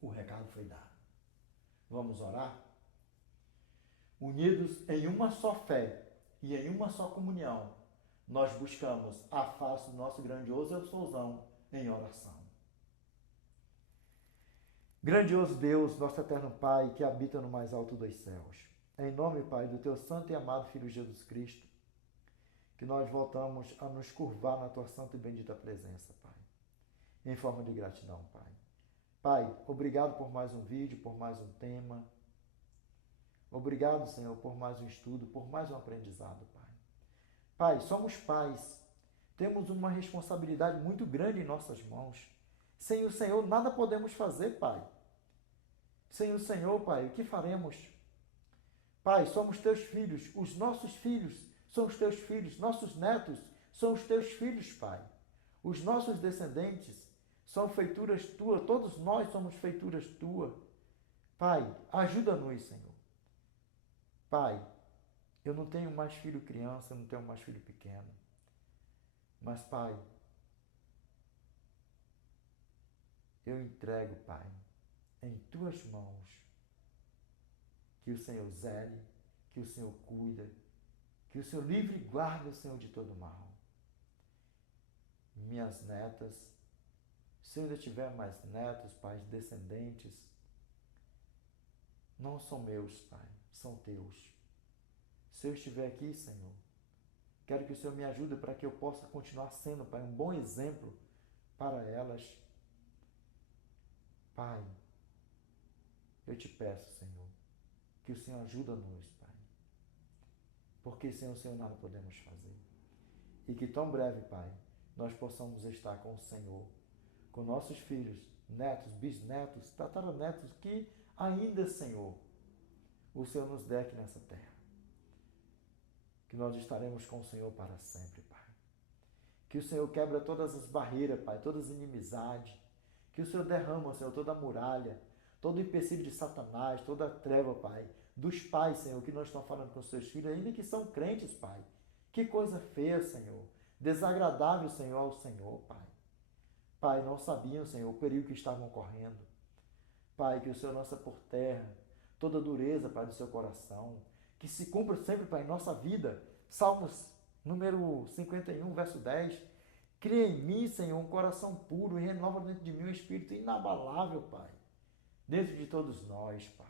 O recado foi dado. Vamos orar? Unidos em uma só fé e em uma só comunhão, nós buscamos a face do nosso grandioso Eu Souzão em oração. Grandioso Deus, nosso eterno Pai, que habita no mais alto dos céus, em nome, Pai, do Teu santo e amado Filho Jesus Cristo, que nós voltamos a nos curvar na Tua santa e bendita presença, Pai, em forma de gratidão, Pai. Pai, obrigado por mais um vídeo, por mais um tema. Obrigado, Senhor, por mais um estudo, por mais um aprendizado, Pai. Pai, somos pais. Temos uma responsabilidade muito grande em nossas mãos. Sem o Senhor, nada podemos fazer, Pai. Sem o Senhor, Pai, o que faremos? Pai, somos Teus filhos. Os nossos filhos são os Teus filhos. Nossos netos são os Teus filhos, Pai. Os nossos descendentes são feituras Tuas. Todos nós somos feituras Tuas. Pai, ajuda-nos, Senhor. Pai, eu não tenho mais filho criança, eu não tenho mais filho pequeno. Mas, Pai, eu entrego, Pai, em Tuas mãos, que o Senhor zele, que o Senhor cuida, que o Senhor livre e guarde, Senhor, de todo mal. Minhas netas, se eu ainda tiver mais netos, pais, descendentes, não são meus, Pai, são teus. Se eu estiver aqui, Senhor, quero que o Senhor me ajude para que eu possa continuar sendo, Pai, um bom exemplo para elas. Pai, eu te peço, Senhor, que o Senhor ajuda-nos, Pai, porque sem o Senhor nada podemos fazer. E que tão breve, Pai, nós possamos estar com o Senhor, com nossos filhos, netos, bisnetos, tataranetos, que ainda, Senhor, o Senhor nos der aqui nessa terra. Que nós estaremos com o Senhor para sempre, Pai. Que o Senhor quebra todas as barreiras, Pai, todas as inimizades. Que o Senhor derrama, Senhor, toda a muralha, todo o empecilho de Satanás, toda a treva, Pai, dos pais, Senhor, que nós estamos falando com os seus filhos, ainda que são crentes, Pai. Que coisa feia, Senhor. Desagradável, Senhor, ao Senhor, Pai. Pai, não sabiam, Senhor, o perigo que estavam correndo. Pai, que o Senhor lança por terra toda a dureza, Pai, do seu coração. Que se cumpra sempre, Pai, em nossa vida. Salmos número 51, verso 10. Cria em mim, Senhor, um coração puro e renova dentro de mim um espírito inabalável, Pai. Dentro de todos nós, Pai.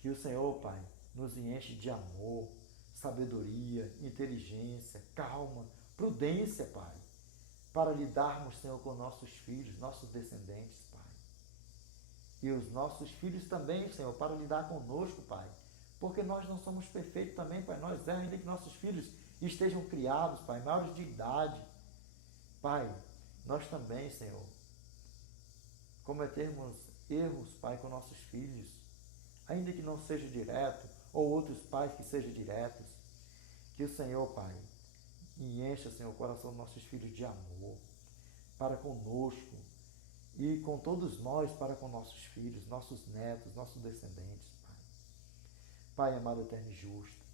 Que o Senhor, Pai, nos enche de amor, sabedoria, inteligência, calma, prudência, Pai, para lidarmos, Senhor, com nossos filhos, nossos descendentes, Pai. E os nossos filhos também, Senhor, para lidar conosco, Pai. Porque nós não somos perfeitos também, Pai. Nós erramos, ainda que nossos filhos estejam criados, Pai, maiores de idade. Pai, nós também, Senhor, cometemos erros, Pai, com nossos filhos, ainda que não seja direto, ou outros pais que sejam diretos. Que o Senhor, Pai, encha, Senhor, o coração dos nossos filhos de amor para conosco e com todos nós para com nossos filhos, nossos netos, nossos descendentes, Pai. Pai amado, eterno e justo,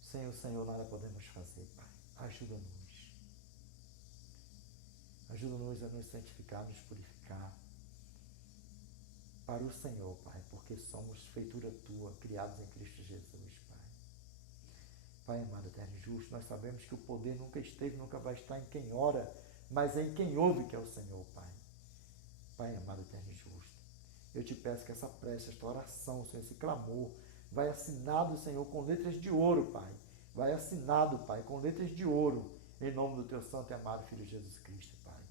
sem o Senhor nada podemos fazer, Pai. Ajuda-nos. Ajuda-nos a nos santificar, nos purificar para o Senhor, Pai, porque somos feitura Tua, criados em Cristo Jesus, Pai. Pai amado, eterno e justo, nós sabemos que o poder nunca esteve, nunca vai estar em quem ora, mas em quem ouve, que é o Senhor, Pai. Pai amado, eterno e justo, eu te peço que essa prece, esta oração, Senhor, esse clamor, vai assinado, Senhor, com letras de ouro, Pai. Vai assinado, Pai, com letras de ouro, em nome do Teu santo e amado Filho Jesus Cristo, Pai.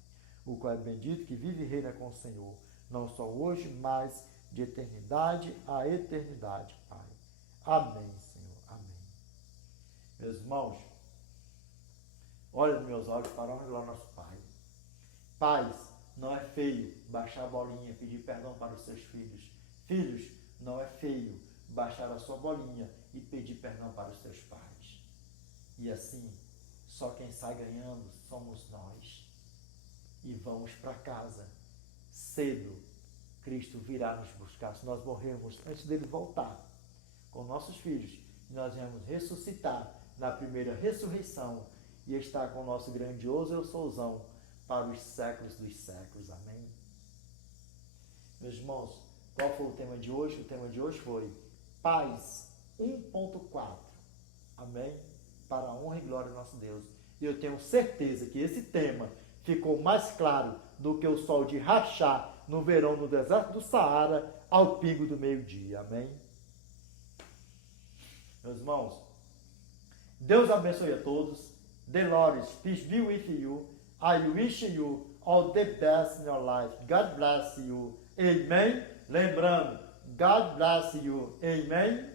O qual é bendito, que vive e reina com o Senhor, não só hoje, mas de eternidade a eternidade, Pai. Amém, Senhor. Amém. Meus irmãos, olha nos meus olhos para onde lá nosso Pai. Pais, não é feio baixar a bolinha e pedir perdão para os seus filhos. Filhos, não é feio baixar a sua bolinha e pedir perdão para os seus pais. E assim, só quem sai ganhando somos nós. E vamos para casa cedo. Cristo virá nos buscar. Se nós morrermos antes dele voltar com nossos filhos, nós vamos ressuscitar na primeira ressurreição e estar com o nosso grandioso eu souzão para os séculos dos séculos. Amém? Meus irmãos, qual foi o tema de hoje? O tema de hoje foi Paz 1.4. Amém? Para a honra e glória do nosso Deus. E eu tenho certeza que esse tema ficou mais claro do que o sol de rachar no verão no deserto do Saara ao pingo do meio-dia. Amém? Meus irmãos, Deus abençoe a todos. Dolores, peace be with you. I wish you all the best in your life. God bless you. Amen. Lembrando, God bless you. Amen.